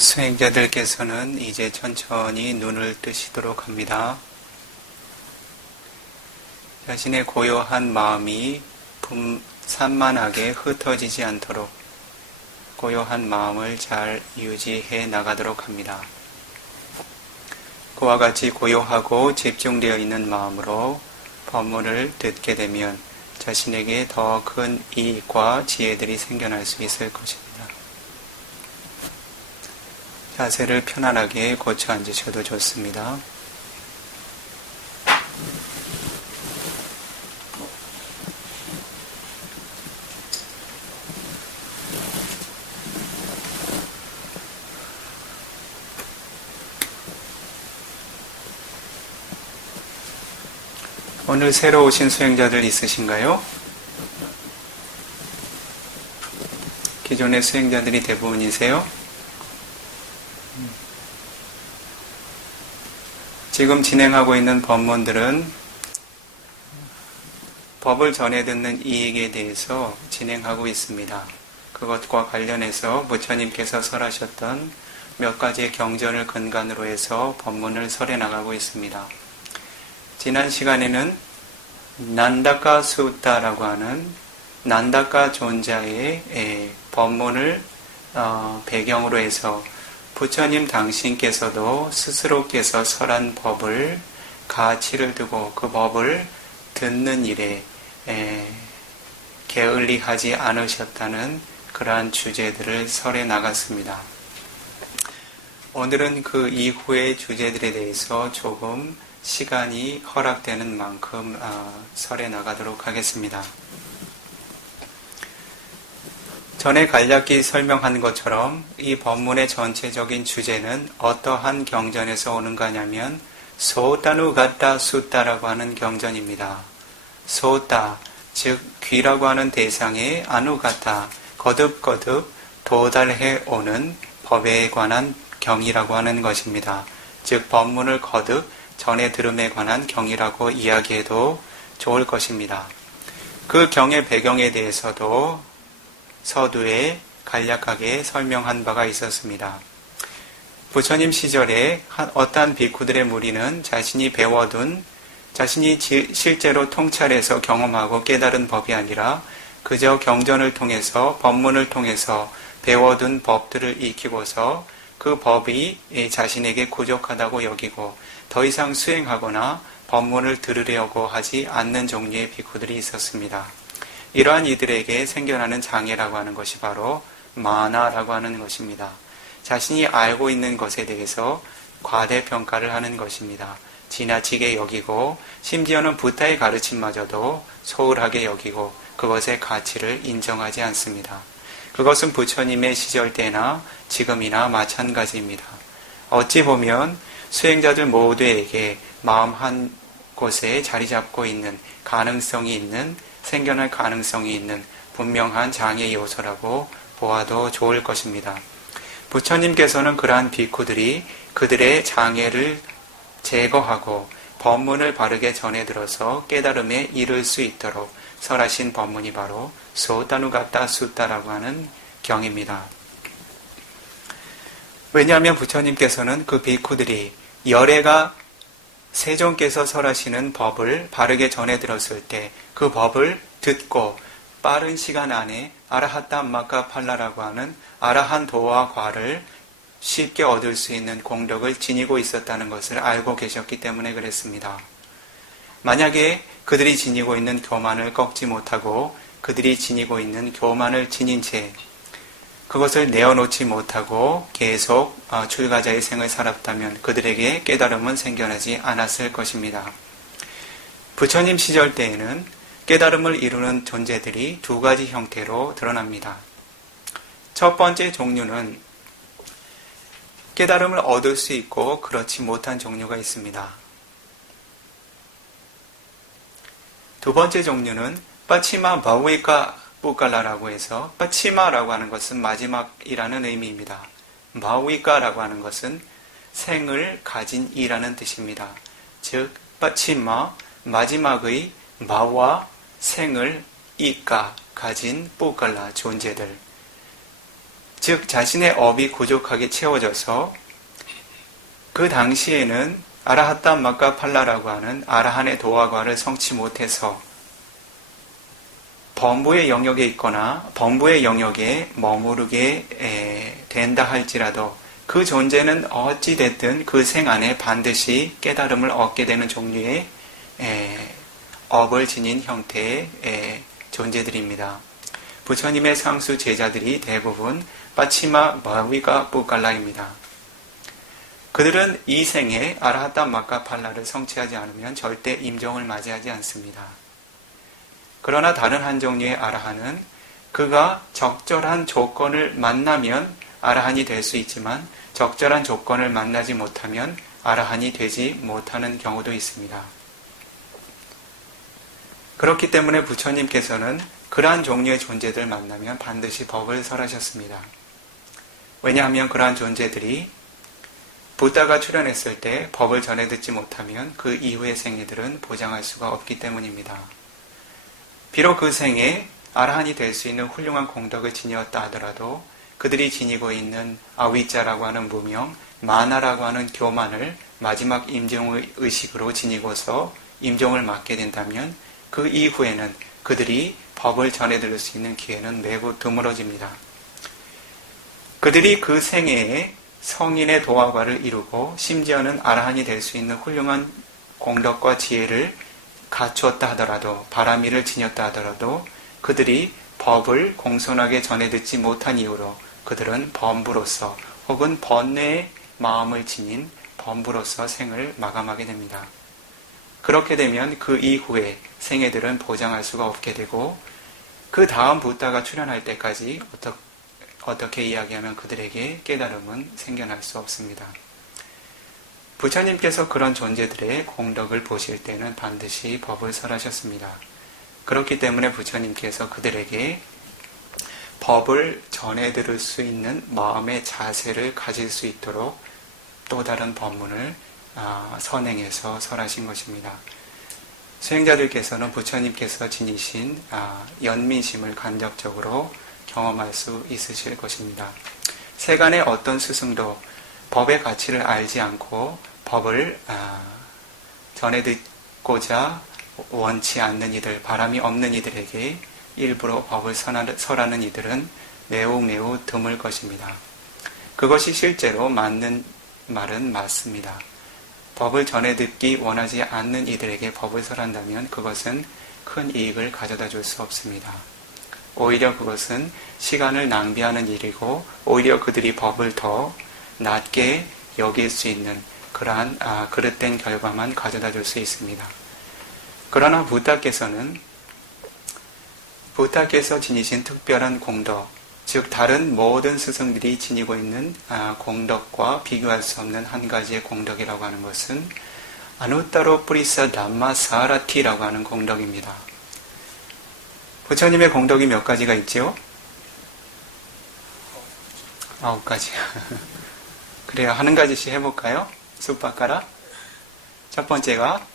수행자들께서는 이제 천천히 눈을 뜨시도록 합니다. 자신의 고요한 마음이 산만하게 흩어지지 않도록 고요한 마음을 잘 유지해 나가도록 합니다. 그와 같이 고요하고 집중되어 있는 마음으로 법문을 듣게 되면 자신에게 더 큰 이익과 지혜들이 생겨날 수 있을 것입니다. 자세를 편안하게 고쳐 앉으셔도 좋습니다. 오늘 새로 오신 수행자들 있으신가요? 기존의 수행자들이 대부분이세요? 지금 진행하고 있는 법문들은 법을 전해 듣는 이익에 대해서 진행하고 있습니다. 그것과 관련해서 부처님께서 설하셨던 몇 가지의 경전을 근간으로 해서 법문을 설해 나가고 있습니다. 지난 시간에는 난다카 수타라고 하는 난다카 존자의 법문을 배경으로 해서 부처님 당신께서도 스스로께서 설한 법을 가치를 두고 그 법을 듣는 일에 게을리하지 않으셨다는 그러한 주제들을 설해 나갔습니다. 오늘은 그 이후의 주제들에 대해서 조금 시간이 허락되는 만큼 설해 나가도록 하겠습니다. 전에 간략히 설명한 것처럼 이 법문의 전체적인 주제는 어떠한 경전에서 오는가 하냐면 소타누가타 수타라고 하는 경전입니다. 소타, 즉 귀라고 하는 대상에 아누가타, 거듭거듭 도달해 오는 법에 관한 경이라고 하는 것입니다. 즉 법문을 거듭 전해 들음에 관한 경이라고 이야기해도 좋을 것입니다. 그 경의 배경에 대해서도 서두에 간략하게 설명한 바가 있었습니다. 부처님 시절에 어떠한 비쿠들의 무리는 자신이 배워둔, 자신이 실제로 통찰해서 경험하고 깨달은 법이 아니라 그저 경전을 통해서, 법문을 통해서 배워둔 법들을 익히고서 그 법이 자신에게 부족하다고 여기고 더 이상 수행하거나 법문을 들으려고 하지 않는 종류의 비쿠들이 있었습니다. 이러한 이들에게 생겨나는 장애라고 하는 것이 바로 마나라고 하는 것입니다. 자신이 알고 있는 것에 대해서 과대평가를 하는 것입니다. 지나치게 여기고 심지어는 부타의 가르침마저도 소홀하게 여기고 그것의 가치를 인정하지 않습니다. 그것은 부처님의 시절 때나 지금이나 마찬가지입니다. 어찌 보면 수행자들 모두에게 마음 한 곳에 자리 잡고 있는 가능성이 있는 생겨날 가능성이 있는 분명한 장애 요소라고 보아도 좋을 것입니다. 부처님께서는 그러한 비쿠들이 그들의 장애를 제거하고 법문을 바르게 전해 들어서 깨달음에 이를 수 있도록 설하신 법문이 바로 소타누가타 수타라고 하는 경입니다. 왜냐하면 부처님께서는 그 비쿠들이 열애가 세존께서 설하시는 법을 바르게 전해 들었을 때 그 법을 듣고 빠른 시간 안에 아라하타 마카 팔라라고 하는 아라한 도와 과를 쉽게 얻을 수 있는 공덕을 지니고 있었다는 것을 알고 계셨기 때문에 그랬습니다. 만약에 그들이 지니고 있는 교만을 꺾지 못하고 그들이 지니고 있는 교만을 지닌 채 그것을 내어놓지 못하고 계속 출가자의 생을 살았다면 그들에게 깨달음은 생겨나지 않았을 것입니다. 부처님 시절 때에는 깨달음을 이루는 존재들이 두 가지 형태로 드러납니다. 첫 번째 종류는 깨달음을 얻을 수 있고 그렇지 못한 종류가 있습니다. 두 번째 종류는 빠치마 바위카 뿌깔라라고 해서 빠치마라고 하는 것은 마지막이라는 의미입니다. 바위카라고 하는 것은 생을 가진 이라는 뜻입니다. 즉 빠치마 마지막의 마와 생을 이까 가진 뿌깔라 존재들 즉 자신의 업이 부족하게 채워져서 그 당시에는 아라하타 마카팔라라고 하는 아라한의 도화과를 성취 못해서 범부의 영역에 있거나 범부의 영역에 머무르게 된다 할지라도 그 존재는 어찌 됐든 그 생 안에 반드시 깨달음을 얻게 되는 종류의 업을 지닌 형태의 존재들입니다. 부처님의 상수 제자들이 대부분 빠치마 마위가 부갈라입니다. 그들은 이 생에 아라하타 마카팔라를 성취하지 않으면 절대 임종을 맞이하지 않습니다. 그러나 다른 한 종류의 아라한은 그가 적절한 조건을 만나면 아라한이 될 수 있지만 적절한 조건을 만나지 못하면 아라한이 되지 못하는 경우도 있습니다. 그렇기 때문에 부처님께서는 그러한 종류의 존재들을 만나면 반드시 법을 설하셨습니다. 왜냐하면 그러한 존재들이 부다가 출현했을 때 법을 전해 듣지 못하면 그 이후의 생애들은 보장할 수가 없기 때문입니다. 비록 그 생에 아라한이 될 수 있는 훌륭한 공덕을 지니었다 하더라도 그들이 지니고 있는 아위자라고 하는 무명, 마나라고 하는 교만을 마지막 임종의 의식으로 지니고서 임종을 맞게 된다면 그 이후에는 그들이 법을 전해 들을 수 있는 기회는 매우 드물어집니다. 그들이 그 생애에 성인의 도화과를 이루고 심지어는 아라한이 될 수 있는 훌륭한 공덕과 지혜를 갖추었다 하더라도 바라미를 지녔다 하더라도 그들이 법을 공손하게 전해 듣지 못한 이유로 그들은 범부로서 혹은 번뇌의 마음을 지닌 범부로서 생을 마감하게 됩니다. 그렇게 되면 그 이후에 생애들은 보장할 수가 없게 되고 그 다음 부다가 출현할 때까지 어떻게 이야기하면 그들에게 깨달음은 생겨날 수 없습니다. 부처님께서 그런 존재들의 공덕을 보실 때는 반드시 법을 설하셨습니다. 그렇기 때문에 부처님께서 그들에게 법을 전해 들을 수 있는 마음의 자세를 가질 수 있도록 또 다른 법문을 선행해서 설하신 것입니다. 수행자들께서는 부처님께서 지니신 연민심을 간접적으로 경험할 수 있으실 것입니다. 세간의 어떤 스승도 법의 가치를 알지 않고 법을 전해 듣고자 원치 않는 이들, 바람이 없는 이들에게 일부러 법을 설하는 이들은 매우 드물 것입니다. 그것이 실제로 맞는 말은 맞습니다. 법을 전해 듣기 원하지 않는 이들에게 법을 설한다면 그것은 큰 이익을 가져다 줄 수 없습니다. 오히려 그것은 시간을 낭비하는 일이고 오히려 그들이 법을 더 낮게 여길 수 있는 그러한 그릇된 결과만 가져다 줄 수 있습니다. 그러나 부타께서 지니신 특별한 공덕, 즉 다른 모든 스승들이 지니고 있는 공덕과 비교할 수 없는 한 가지의 공덕이라고 하는 것은 아누타로 뿌리사 담마 사라티라고 하는 공덕입니다. 부처님의 공덕이 몇 가지가 있지요? 9가지. 그래요. 한 가지씩 해볼까요? 숫바까라. 첫 번째가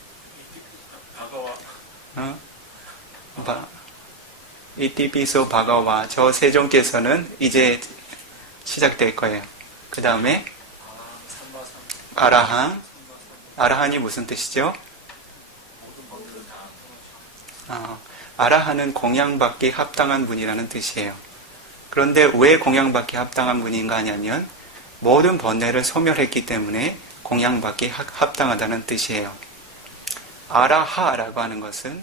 이티피소 바가와 저 세종께서는 이제 시작될 거예요. 그 다음에 아라한. 아라한이 무슨 뜻이죠? 아라한은 공양받기 합당한 분이라는 뜻이에요. 그런데 왜 공양받기 합당한 분인가 하냐면 모든 번뇌를 소멸했기 때문에 공양받기 합당하다는 뜻이에요. 아라하라고 하는 것은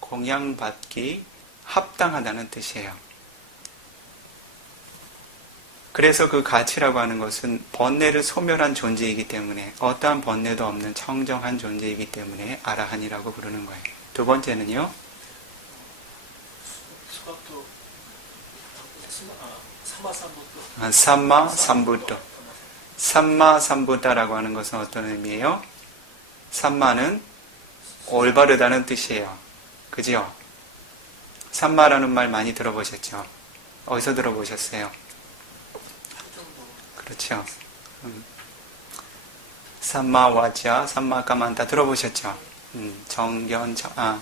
공양받기 합당하다는 뜻이에요. 그래서 그 가치라고 하는 것은 번뇌를 소멸한 존재이기 때문에 어떠한 번뇌도 없는 청정한 존재이기 때문에 아라한이라고 부르는 거예요. 두 번째는요. 삼마 삼부토. 삼마 삼부타라고 하는 것은 어떤 의미예요? 삼마는 올바르다는 뜻이에요. 그죠? 삼마라는 말 많이 들어보셨죠? 어디서 들어보셨어요? 그렇죠. 삼마 와자, 삼마 까만다 들어보셨죠? 정견,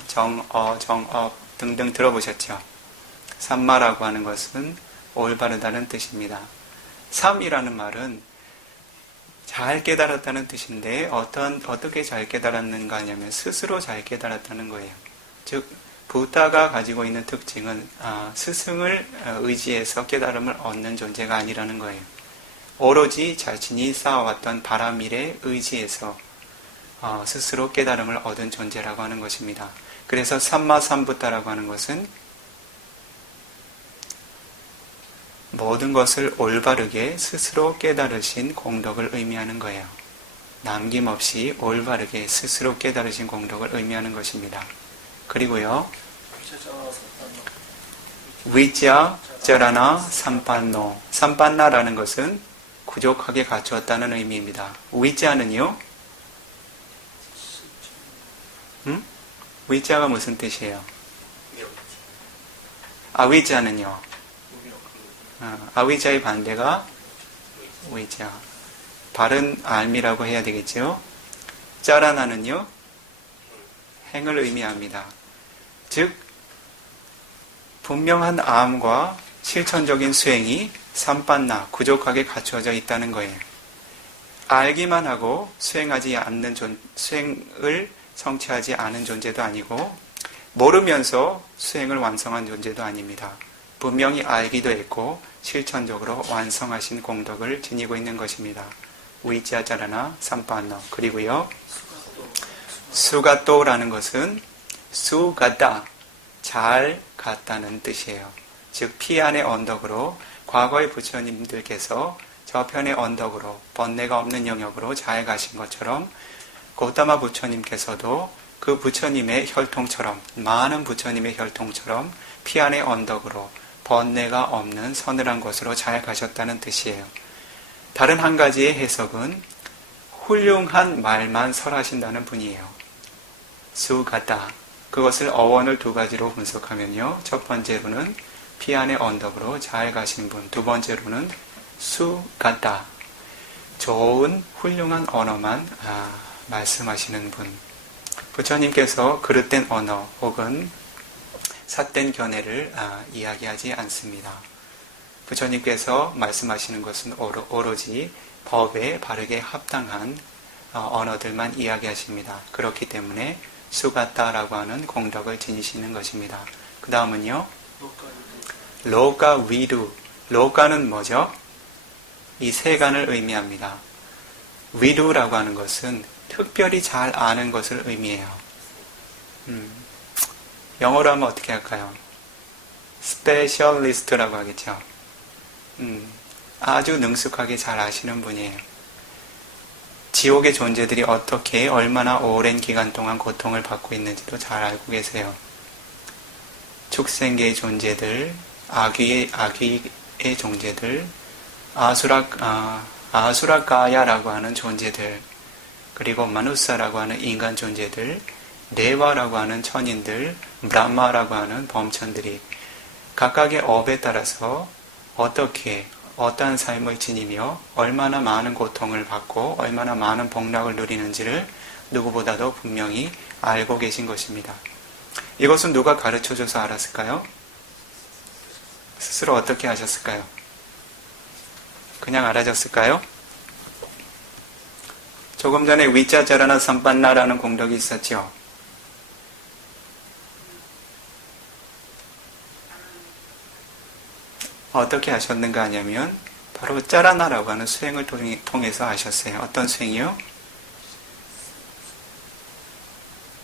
정어, 정업 등등 들어보셨죠? 삼마라고 하는 것은 올바르다는 뜻입니다. 삼이라는 말은 잘 깨달았다는 뜻인데 어떻게 잘 깨달았는가 하냐면 스스로 잘 깨달았다는 거예요. 즉 부다가 가지고 있는 특징은 스승을 의지해서 깨달음을 얻는 존재가 아니라는 거예요. 오로지 자신이 쌓아왔던 바라밀에 의지해서 스스로 깨달음을 얻은 존재라고 하는 것입니다. 그래서 삼마삼부타라고 하는 것은 모든 것을 올바르게 스스로 깨달으신 공덕을 의미하는 거예요. 남김없이 올바르게 스스로 깨달으신 공덕을 의미하는 것입니다. 그리고요, 위자, 짜라나, 삼판노. 삼판나라는 것은 부족하게 갖추었다는 의미입니다. 위자는요? 위자가 무슨 뜻이에요? 아위자는요? 아위자의 반대가 위자. 바른 알미라고 해야 되겠죠? 짜라나는요? 행을 의미합니다. 즉, 분명한 암과 실천적인 수행이 삼빤나, 부족하게 갖추어져 있다는 거예요. 알기만 하고 수행하지 않는 수행을 성취하지 않은 존재도 아니고 모르면서 수행을 완성한 존재도 아닙니다. 분명히 알기도 했고 실천적으로 완성하신 공덕을 지니고 있는 것입니다. 위자자라나 삼빤나. 그리고요, 수가또라는 것은 수가다, 잘 갔다는 뜻이에요. 즉 피안의 언덕으로 과거의 부처님들께서 저편의 언덕으로 번뇌가 없는 영역으로 잘 가신 것처럼 고타마 부처님께서도 그 부처님의 혈통처럼, 많은 부처님의 혈통처럼 피안의 언덕으로 번뇌가 없는 서늘한 곳으로 잘 가셨다는 뜻이에요. 다른 한 가지의 해석은 훌륭한 말만 설하신다는 분이에요. 수가다. 그것을 어원을 두 가지로 분석하면요, 첫 번째로는 피안의 언덕으로 잘 가신 분, 두 번째로는 수가다. 좋은 훌륭한 언어만 말씀하시는 분. 부처님께서 그릇된 언어 혹은 삿된 견해를 이야기하지 않습니다. 부처님께서 말씀하시는 것은 오로지 법에 바르게 합당한 언어들만 이야기하십니다. 그렇기 때문에 수가타라고 하는 공덕을 지니시는 것입니다. 그 다음은요, 로가 위루. 로가는 뭐죠? 이 세간을 의미합니다. 위루라고 하는 것은 특별히 잘 아는 것을 의미해요. 영어로 하면 어떻게 할까요? 스페셜리스트라고 하겠죠. 아주 능숙하게 잘 아시는 분이에요. 지옥의 존재들이 어떻게 얼마나 오랜 기간 동안 고통을 받고 있는지도 잘 알고 계세요. 축생계의 존재들, 아귀의 존재들, 아수라가야라고 하는 존재들, 그리고 마누사라고 하는 인간 존재들, 네와라고 하는 천인들, 브라마라고 하는 범천들이 각각의 업에 따라서 어떠한 삶을 지니며 얼마나 많은 고통을 받고 얼마나 많은 복락을 누리는지를 누구보다도 분명히 알고 계신 것입니다. 이것은 누가 가르쳐줘서 알았을까요? 스스로 어떻게 하셨을까요? 그냥 알아졌을까요? 조금 전에 위자자라나 삼빤나라는 공덕이 있었죠. 어떻게 하셨는가 하냐면 바로 짜라나라고 하는 수행을 통해서 하셨어요. 어떤 수행이요?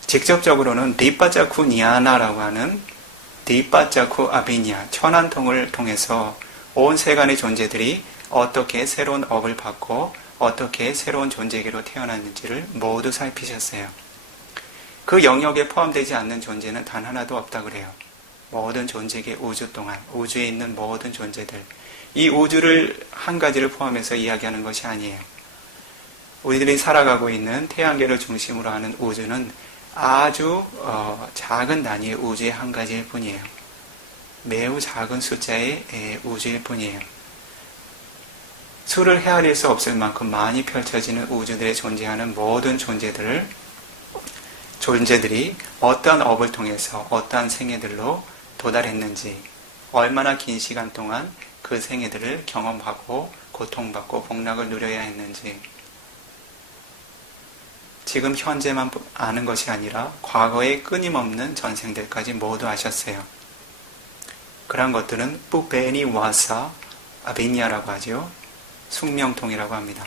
직접적으로는 디빠자쿠 니아나라고 하는 디빠자쿠 아비냐, 천안통을 통해서 온 세간의 존재들이 어떻게 새로운 업을 받고 어떻게 새로운 존재계로 태어났는지를 모두 살피셨어요. 그 영역에 포함되지 않는 존재는 단 하나도 없다 그래요. 모든 존재계 우주 동안, 우주에 있는 모든 존재들, 이 우주를 한 가지를 포함해서 이야기하는 것이 아니에요. 우리들이 살아가고 있는 태양계를 중심으로 하는 우주는 아주 작은 단위의 우주의 한 가지일 뿐이에요. 매우 작은 숫자의 우주일 뿐이에요. 수를 헤아릴 수 없을 만큼 많이 펼쳐지는 우주들에 존재하는 모든 존재들이 어떠한 업을 통해서 어떠한 생애들로 도달했는지, 얼마나 긴 시간 동안 그 생애들을 경험하고 고통받고 복락을 누려야 했는지, 지금 현재만 아는 것이 아니라 과거의 끊임없는 전생들까지 모두 아셨어요. 그런 것들은 뿌베니 와사 아비냐라고 하죠. 숙명통이라고 합니다.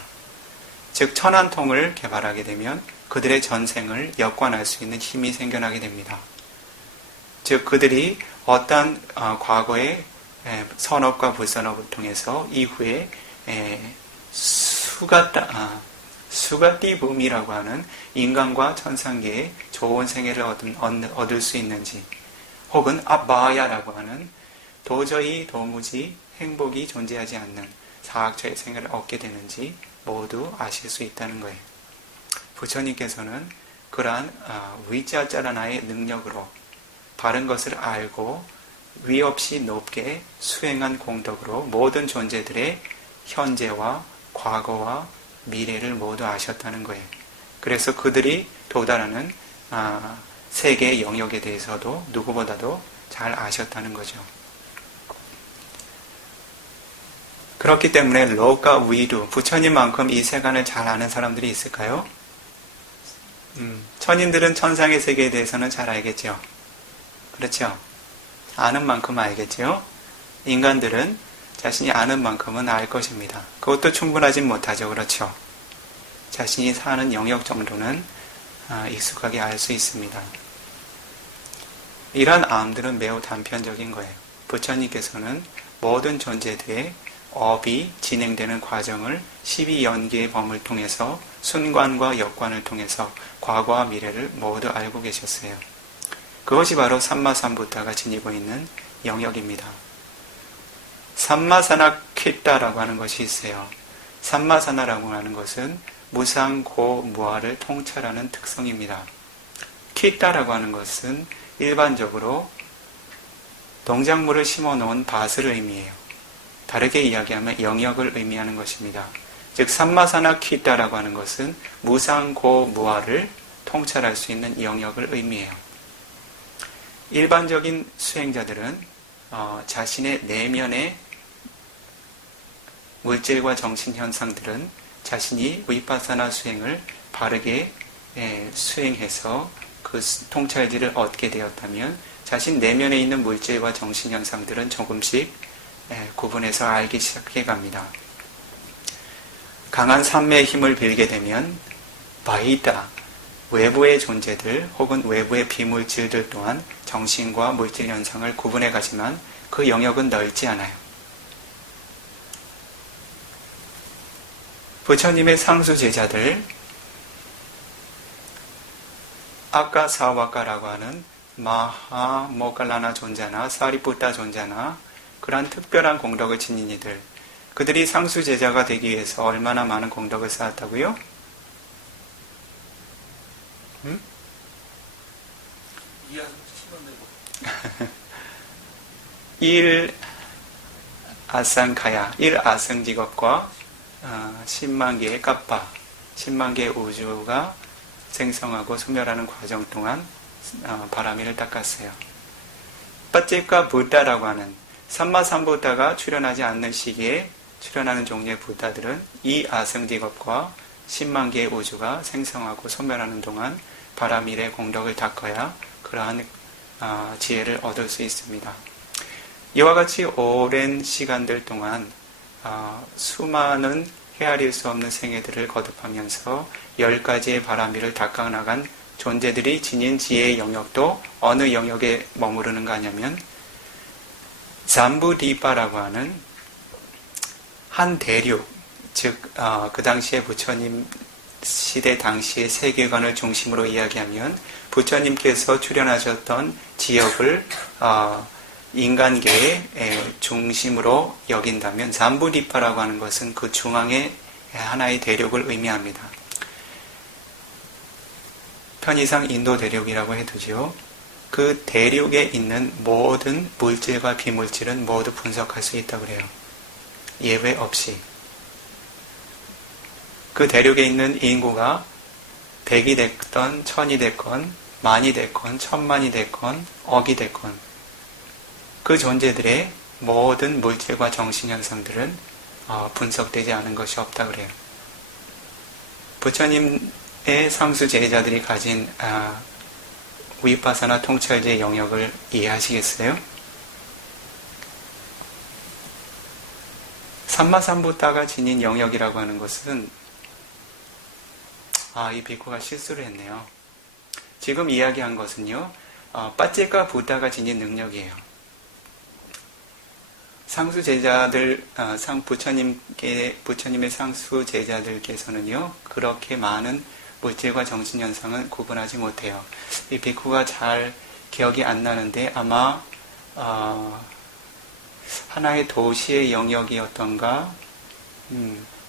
즉 천안통을 개발하게 되면 그들의 전생을 역관할 수 있는 힘이 생겨나게 됩니다. 즉 그들이 어떠한 과거의 선업과 불선업을 통해서 이후에 수가띠붐이라고 하는 인간과 천상계의 좋은 생애를 얻을 수 있는지, 혹은 아바야라고 하는 도무지 행복이 존재하지 않는 사악처의 생애를 얻게 되는지 모두 아실 수 있다는 거예요. 부처님께서는 그러한 위짜짜라나의 능력으로 바른 것을 알고 위 없이 높게 수행한 공덕으로 모든 존재들의 현재와 과거와 미래를 모두 아셨다는 거예요. 그래서 그들이 도달하는 세계의 영역에 대해서도 누구보다도 잘 아셨다는 거죠. 그렇기 때문에 로가 위두, 부처님만큼 이 세간을 잘 아는 사람들이 있을까요? 천인들은 천상의 세계에 대해서는 잘 알겠죠. 그렇죠? 아는 만큼 알겠죠. 인간들은 자신이 아는 만큼은 알 것입니다. 그것도 충분하진 못하죠. 그렇죠? 자신이 사는 영역 정도는 익숙하게 알 수 있습니다. 이러한 암들은 매우 단편적인 거예요. 부처님께서는 모든 존재들의 업이 진행되는 과정을 12연기의 범을 통해서 순관과 역관을 통해서 과거와 미래를 모두 알고 계셨어요. 그것이 바로 삼마삼부타가 지니고 있는 영역입니다. 삼마사나 퀴따라고 하는 것이 있어요. 삼마사나라고 하는 것은 무상고무아를 통찰하는 특성입니다. 퀴따라고 하는 것은 일반적으로 농작물을 심어놓은 밭을 의미해요. 다르게 이야기하면 영역을 의미하는 것입니다. 즉 삼마사나 퀴따라고 하는 것은 무상고무아를 통찰할 수 있는 영역을 의미해요. 일반적인 수행자들은 자신의 내면의 물질과 정신 현상들은 자신이 위파사나 수행을 바르게 수행해서 그 통찰지를 얻게 되었다면 자신 내면에 있는 물질과 정신 현상들은 조금씩 구분해서 알기 시작해 갑니다. 강한 삼매의 힘을 빌게 되면 바이다, 외부의 존재들 혹은 외부의 비물질들 또한 정신과 물질 현상을 구분해 가지만 그 영역은 넓지 않아요. 부처님의 상수 제자들, 아까사와카라고 하는 마하 모갈라나 존자나 사리푸타 존자나 그러한 특별한 공덕을 지닌 이들, 그들이 상수 제자가 되기 위해서 얼마나 많은 공덕을 쌓았다고요? 일 아상카야, 1아승 직업과 10만 개의 까빠, 10만 개의 우주가 생성하고 소멸하는 과정 동안 바라미를 닦았어요. 빠찌과 부다라고 하는 삼마삼부다가 출현하지 않는 시기에 출현하는 종류의 부다들은 이 아승 직업과 10만 개의 우주가 생성하고 소멸하는 동안 바라밀의 공덕을 닦아야 그러한 지혜를 얻을 수 있습니다. 이와 같이 오랜 시간들 동안 수많은 헤아릴 수 없는 생애들을 거듭하면서 10가지의 바라밀을 닦아나간 존재들이 지닌 지혜의 영역도 어느 영역에 머무르는가 하냐면 잠부디파라고 하는 한 대륙, 즉 그 당시에 부처님 시대 당시의 세계관을 중심으로 이야기하면 부처님께서 출현하셨던 지역을 인간계의 중심으로 여긴다면 잠부디파라고 하는 것은 그 중앙의 하나의 대륙을 의미합니다. 편의상 인도 대륙이라고 해두지요. 그 대륙에 있는 모든 물질과 비물질은 모두 분석할 수 있다고 그래요. 예외 없이. 그 대륙에 있는 인구가 100이 됐건 1000이 됐건 만이 됐건 1000만이 됐건 억이 됐건 그 존재들의 모든 물질과 정신 현상들은 분석되지 않은 것이 없다 그래요. 부처님의 상수 제자들이 가진 위파사나 통찰제 영역을 이해하시겠어요? 삼마삼부타가 지닌 영역이라고 하는 것은 이 비쿠가 실수를 했네요. 지금 이야기한 것은요, 빠제가 부타가 지닌 능력이에요. 상수 제자들, 부처님의 상수 제자들께서는요, 그렇게 많은 물질과 정신 현상은 구분하지 못해요. 이 비쿠가 잘 기억이 안 나는데 아마 하나의 도시의 영역이었던가,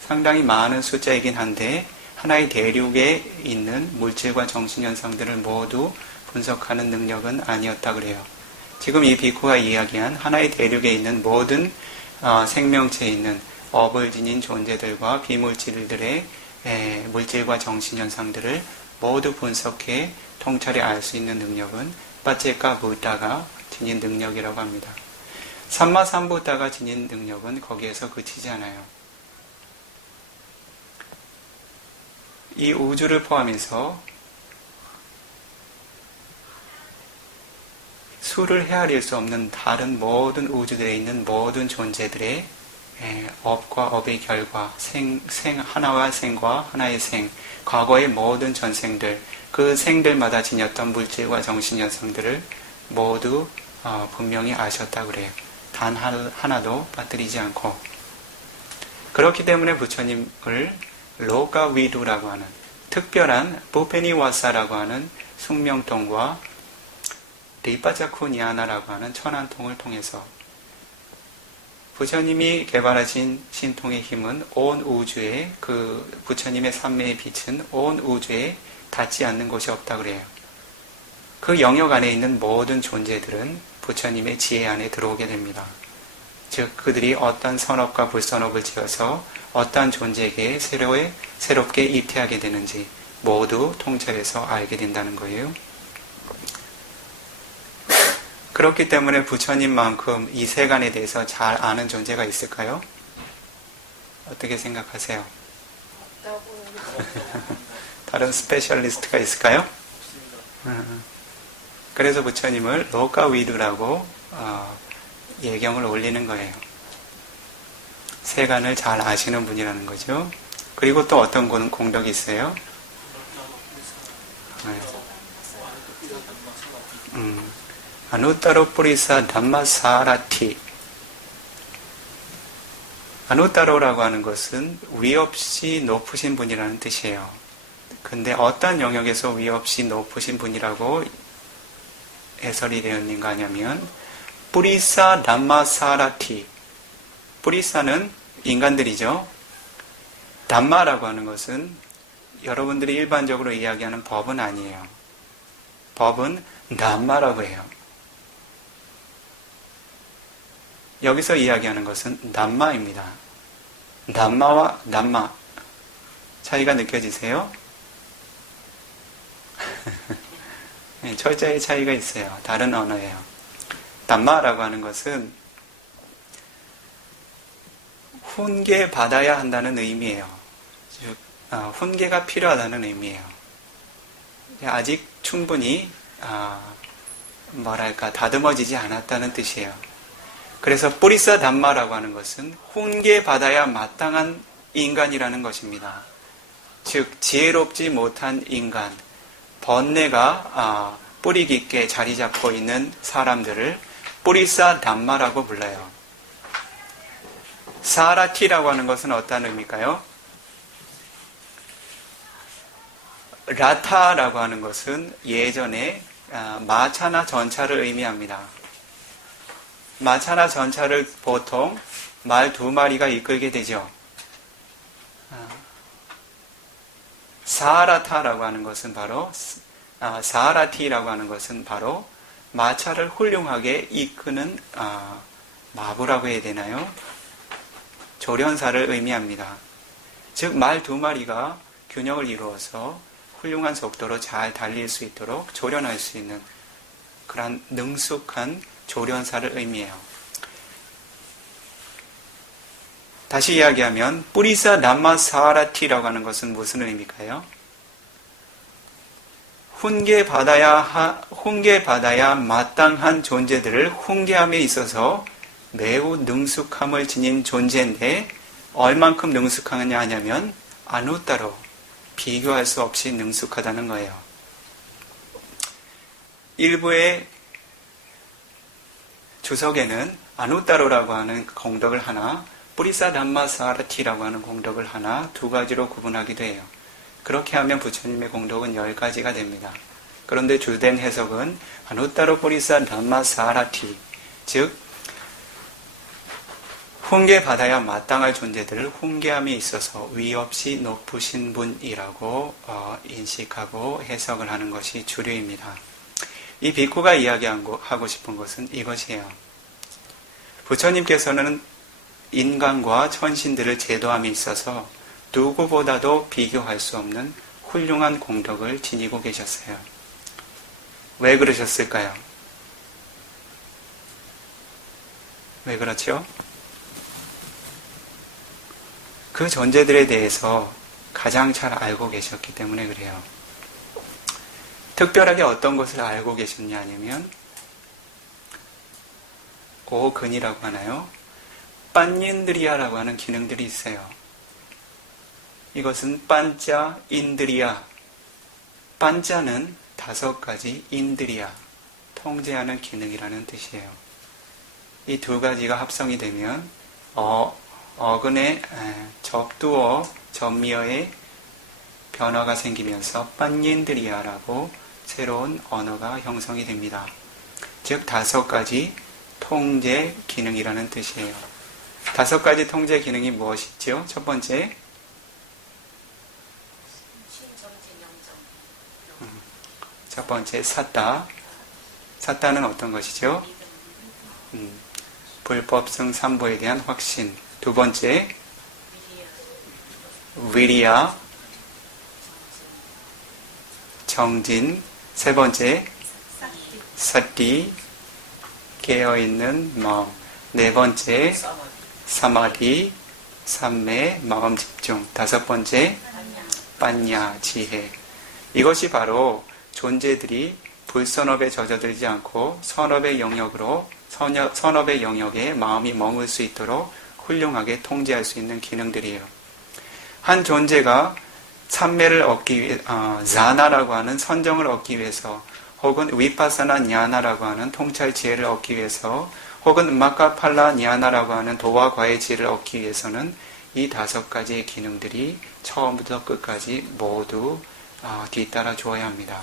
상당히 많은 숫자이긴 한데 하나의 대륙에 있는 물질과 정신 현상들을 모두 분석하는 능력은 아니었다 그래요. 지금 이 비쿠가 이야기한 하나의 대륙에 있는 모든 생명체에 있는 업을 지닌 존재들과 비물질들의 물질과 정신 현상들을 모두 분석해 통찰해 알 수 있는 능력은 빠제가 부타가 지닌 능력이라고 합니다. 삼마삼부타가 지닌 능력은 거기에서 그치지 않아요. 이 우주를 포함해서 수를 헤아릴 수 없는 다른 모든 우주들에 있는 모든 존재들의 업과 업의 결과, 하나와 생과 하나의 생, 과거의 모든 전생들, 그 생들마다 지녔던 물질과 정신 현상들을 모두 분명히 아셨다 그래요. 단 하나도 빠뜨리지 않고. 그렇기 때문에 부처님을 로가위두라고 하는 특별한 부페니와사라고 하는 숙명통과 리파자쿠니아나라고 하는 천안통을 통해서 부처님이 개발하신 신통의 힘은 온 우주에, 그 부처님의 삼매의 빛은 온 우주에 닿지 않는 곳이 없다 그래요. 그 영역 안에 있는 모든 존재들은 부처님의 지혜 안에 들어오게 됩니다. 즉 그들이 어떤 선업과 불선업을 지어서 어떤 존재에게 새롭게 입퇴하게 되는지 모두 통찰해서 알게 된다는 거예요. 그렇기 때문에 부처님만큼 이 세간에 대해서 잘 아는 존재가 있을까요? 어떻게 생각하세요? 다른 스페셜리스트가 있을까요? 그래서 부처님을 로가위두라고 예경을 올리는 거예요. 세간을 잘 아시는 분이라는 거죠. 그리고 또 어떤 공덕이 있어요? 아누타로 뿌리사 담마사라티. 아누타로라고 하는 것은 위 없이 높으신 분이라는 뜻이에요. 근데 어떤 영역에서 위 없이 높으신 분이라고 해설이 되어 있는가 하냐면 뿌리사 담마사라티. 뿌리사는 인간들이죠. 담마라고 하는 것은 여러분들이 일반적으로 이야기하는 법은 아니에요. 법은 담마라고 해요. 여기서 이야기하는 것은 담마입니다. 담마와 담마 차이가 느껴지세요? 철자의 차이가 있어요. 다른 언어예요. 담마라고 하는 것은 훈계 받아야 한다는 의미예요. 즉 훈계가 필요하다는 의미예요. 아직 충분히 다듬어지지 않았다는 뜻이에요. 그래서 뿌리사 담마라고 하는 것은 훈계 받아야 마땅한 인간이라는 것입니다. 즉 지혜롭지 못한 인간, 번뇌가 뿌리 깊게 자리 잡고 있는 사람들을 뿌리사 담마라고 불러요. 사라티라고 하는 것은 어떤 의미일까요? 라타라고 하는 것은 예전에 마차나 전차를 의미합니다. 마차나 전차를 보통 말 2마리가 이끌게 되죠. 사라타라고 하는 것은 바로 사라티라고 하는 것은 바로 마차를 훌륭하게 이끄는 마부라고 해야 되나요? 조련사를 의미합니다. 즉 말 2마리가 균형을 이루어서 훌륭한 속도로 잘 달릴 수 있도록 조련할 수 있는 그런 능숙한 조련사를 의미해요. 다시 이야기하면 뿌리사 남마 사라티라고 하는 것은 무슨 의미일까요? 훈계받아야 마땅한 존재들을 훈계함에 있어서 매우 능숙함을 지닌 존재인데 얼만큼 능숙하냐 하냐면 아누따로 비교할 수 없이 능숙하다는 거예요. 일부의 주석에는 아누따로라고 하는 공덕을 하나, 뿌리사 담마 사라티라고 하는 공덕을 하나, 두 가지로 구분하기도 해요. 그렇게 하면 부처님의 공덕은 10가지가 됩니다. 그런데 주된 해석은 아누따로 뿌리사 담마 사라티, 즉 훈계받아야 마땅할 존재들을 훈계함에 있어서 위 없이 높으신 분이라고 인식하고 해석을 하는 것이 주류입니다. 이 비쿠가 이야기하고 싶은 것은 이것이에요. 부처님께서는 인간과 천신들을 제도함에 있어서 누구보다도 비교할 수 없는 훌륭한 공덕을 지니고 계셨어요. 왜 그러셨을까요? 왜 그렇죠? 그 존재들에 대해서 가장 잘 알고 계셨기 때문에 그래요. 특별하게 어떤 것을 알고 계셨냐 하면 오근이라고 하나요? 빤인드리아라고 하는 기능들이 있어요. 이것은 빤자, 인드리아. 빤자는 5가지, 인드리아, 통제하는 기능이라는 뜻이에요. 이 두 가지가 합성이 되면 어근의 접두어, 접미어의 변화가 생기면서 빤인드리아라고 새로운 언어가 형성이 됩니다. 즉 5가지 통제 기능이라는 뜻이에요. 5가지 통제 기능이 무엇이죠? 첫 번째, 사따. 사따는 어떤 것이죠? 불법성 삼보에 대한 확신. 두 번째, 위리야, 정진. 세 번째, 사띠, 깨어있는 마음. 네 번째, 사마디, 삼매, 마음 집중. 5번째, 빠냐, 지혜. 이것이 바로 존재들이 불선업에 젖어들지 않고 선업의 영역에 마음이 머물 수 있도록 훌륭하게 통제할 수 있는 기능들이에요. 한 존재가 참매를 얻기 위해, 자나라고 하는 선정을 얻기 위해서, 혹은 위파사나 냐나라고 하는 통찰 지혜를 얻기 위해서, 혹은 마카팔라 냐나라고 하는 도와 과의 지혜를 얻기 위해서는 이 5가지의 기능들이 처음부터 끝까지 모두 뒤따라 주어야 합니다.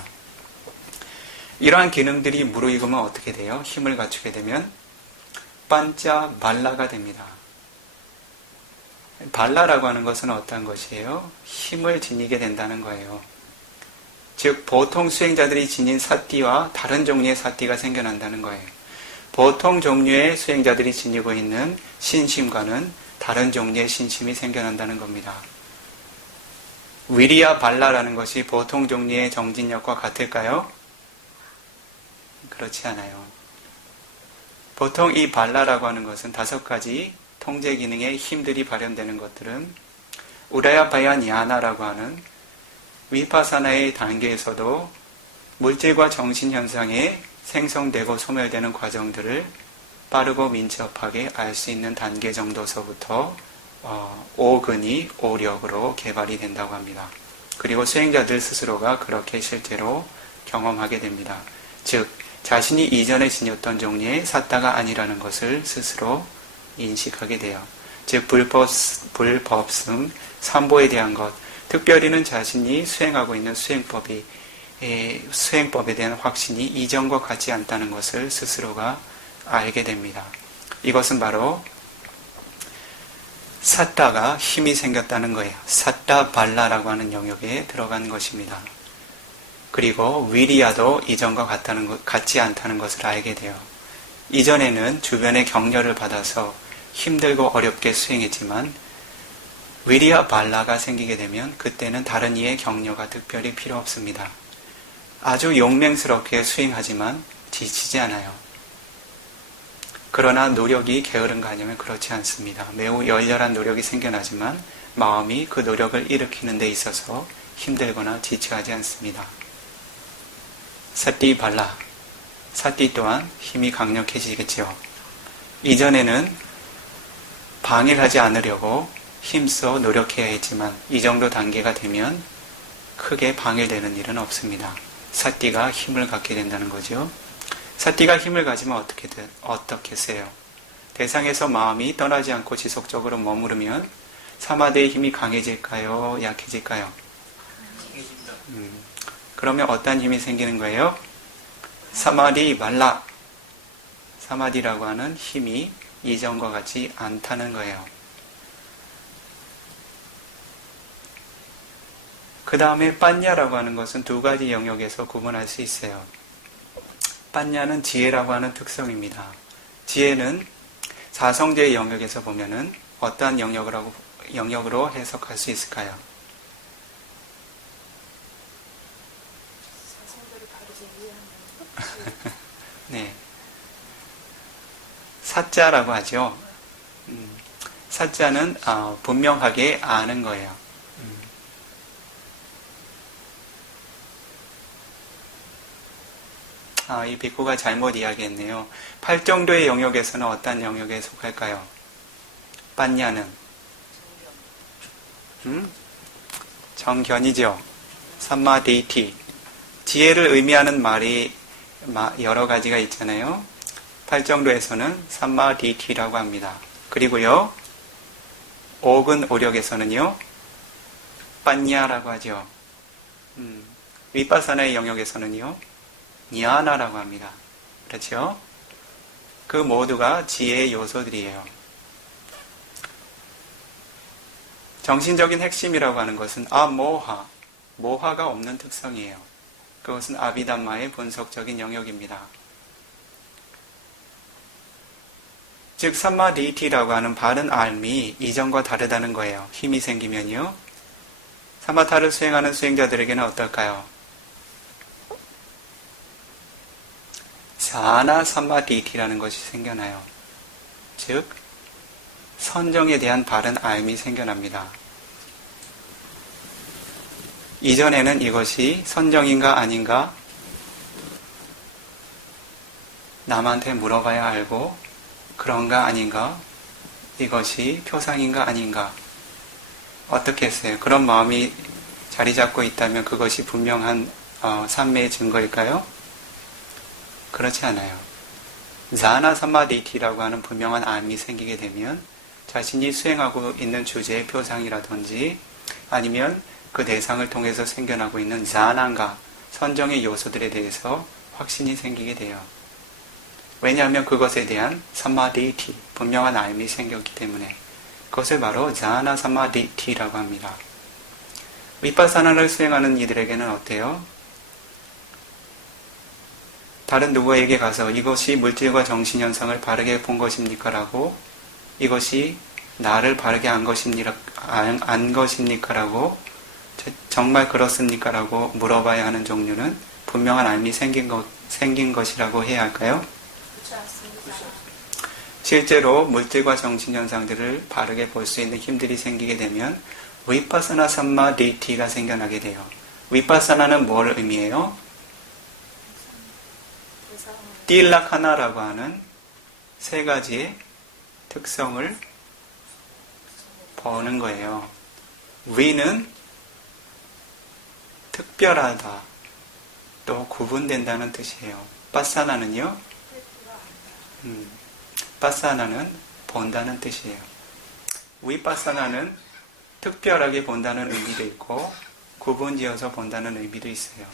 이러한 기능들이 무르익으면 어떻게 돼요? 힘을 갖추게 되면 반자 발라가 됩니다. 발라라고 하는 것은 어떤 것이에요? 힘을 지니게 된다는 거예요. 즉 보통 수행자들이 지닌 사띠와 다른 종류의 사띠가 생겨난다는 거예요. 보통 종류의 수행자들이 지니고 있는 신심과는 다른 종류의 신심이 생겨난다는 겁니다. 위리아 발라라는 것이 보통 종류의 정진력과 같을까요? 그렇지 않아요. 보통 이 발라라고 하는 것은 5가지 통제 기능의 힘들이 발현되는 것들은 우라야바야 냐나라고 하는 위파사나의 단계에서도 물질과 정신 현상에 생성되고 소멸되는 과정들을 빠르고 민첩하게 알 수 있는 단계 정도서부터 오근이 오력으로 개발이 된다고 합니다. 그리고 수행자들 스스로가 그렇게 실제로 경험하게 됩니다. 즉 자신이 이전에 지녔던 종류의 사따가 아니라는 것을 스스로 인식하게 돼요. 즉 불법승, 삼보에 대한 것, 특별히는 자신이 수행하고 있는 수행법에 대한 확신이 이전과 같지 않다는 것을 스스로가 알게 됩니다. 이것은 바로 사따가 힘이 생겼다는 거예요. 사따 발라라고 하는 영역에 들어간 것입니다. 그리고 위리아도 이전과 같지 않다는 것을 알게 돼요. 이전에는 주변의 격려를 받아서 힘들고 어렵게 수행했지만 위리아 발라가 생기게 되면 그때는 다른 이의 격려가 특별히 필요 없습니다. 아주 용맹스럽게 수행하지만 지치지 않아요. 그러나 노력이 게으른가 하냐면 그렇지 않습니다. 매우 열렬한 노력이 생겨나지만 마음이 그 노력을 일으키는 데 있어서 힘들거나 지체하지 않습니다. 사띠 발라. 사띠 또한 힘이 강력해지겠죠. 이전에는 방해하지 않으려고 힘써 노력해야 했지만 이 정도 단계가 되면 크게 방해되는 일은 없습니다. 사띠가 힘을 갖게 된다는 거죠. 사띠가 힘을 가지면 어떻겠어요? 대상에서 마음이 떠나지 않고 지속적으로 머무르면 사마디의 힘이 강해질까요? 약해질까요? 그러면 어떤 힘이 생기는 거예요? 사마디 말라. 사마디라고 하는 힘이 이전과 같지 않다는 거예요. 그 다음에 빠냐라고 하는 것은 두 가지 영역에서 구분할 수 있어요. 빠냐는 지혜라고 하는 특성입니다. 지혜는 사성제의 영역에서 보면은 어떠한 영역으로 해석할 수 있을까요? 네. 사자라고 하죠. 사자는 분명하게 아는 거예요. 이 비쿠가 잘못 이야기했네요. 8정도의 영역에서는 어떤 영역에 속할까요? 빠냐는 정견이죠. 삼마데이티. 지혜를 의미하는 말이 여러 가지가 있잖아요. 8정도에서는 삼마데이티라고 합니다. 그리고요, 옥은 오력에서는요, 빠냐라고 하죠. 위파사나의 영역에서는요, 니아나라고 합니다. 그렇죠? 그 모두가 지혜의 요소들이에요. 정신적인 핵심이라고 하는 것은 모하가 없는 특성이에요. 그것은 아비담마의 분석적인 영역입니다. 즉 삼마디티라고 하는 바른 알미 이전과 다르다는 거예요. 힘이 생기면요. 사마타를 수행하는 수행자들에게는 어떨까요? 사나 삼마디티라는 것이 생겨나요. 즉 선정에 대한 바른 알미 생겨납니다. 이전에는 이것이 선정인가 아닌가 남한테 물어봐야 알고 그런가 아닌가 이것이 표상인가 아닌가 어떻게 했어요? 그런 마음이 자리 잡고 있다면 그것이 분명한 삼매의 증거일까요? 그렇지 않아요. 자나 삼마디티라고 하는 분명한 암이 생기게 되면 자신이 수행하고 있는 주제의 표상이라든지 아니면 그 대상을 통해서 생겨나고 있는 자난과 선정의 요소들에 대해서 확신이 생기게 돼요. 왜냐하면 그것에 대한 삼마디티, 분명한 알미 생겼기 때문에 그것을 바로 자나 삼마디티라고 합니다. 위파사나를 수행하는 이들에게는 어때요? 다른 누구에게 가서 이것이 물질과 정신현상을 바르게 본 것입니까? 라고 이것이 나를 바르게 안 것입니까? 라고 정말 그렇습니까? 라고 물어봐야 하는 종류는 분명한 알미 생긴 것이라고 해야 할까요? 실제로 물질과 정신현상들을 바르게 볼 수 있는 힘들이 생기게 되면 위파사나 삼마디티가 생겨나게 돼요. 위파사나는 뭘 의미해요? 띠락하나라고 하는 세 가지의 특성을 보는 거예요. 위는 특별하다, 또 구분된다는 뜻이에요. 빠사나는요? 빠사나는 본다는 뜻이에요. 위빠사나는 특별하게 본다는 의미도 있고 구분지어서 본다는 의미도 있어요.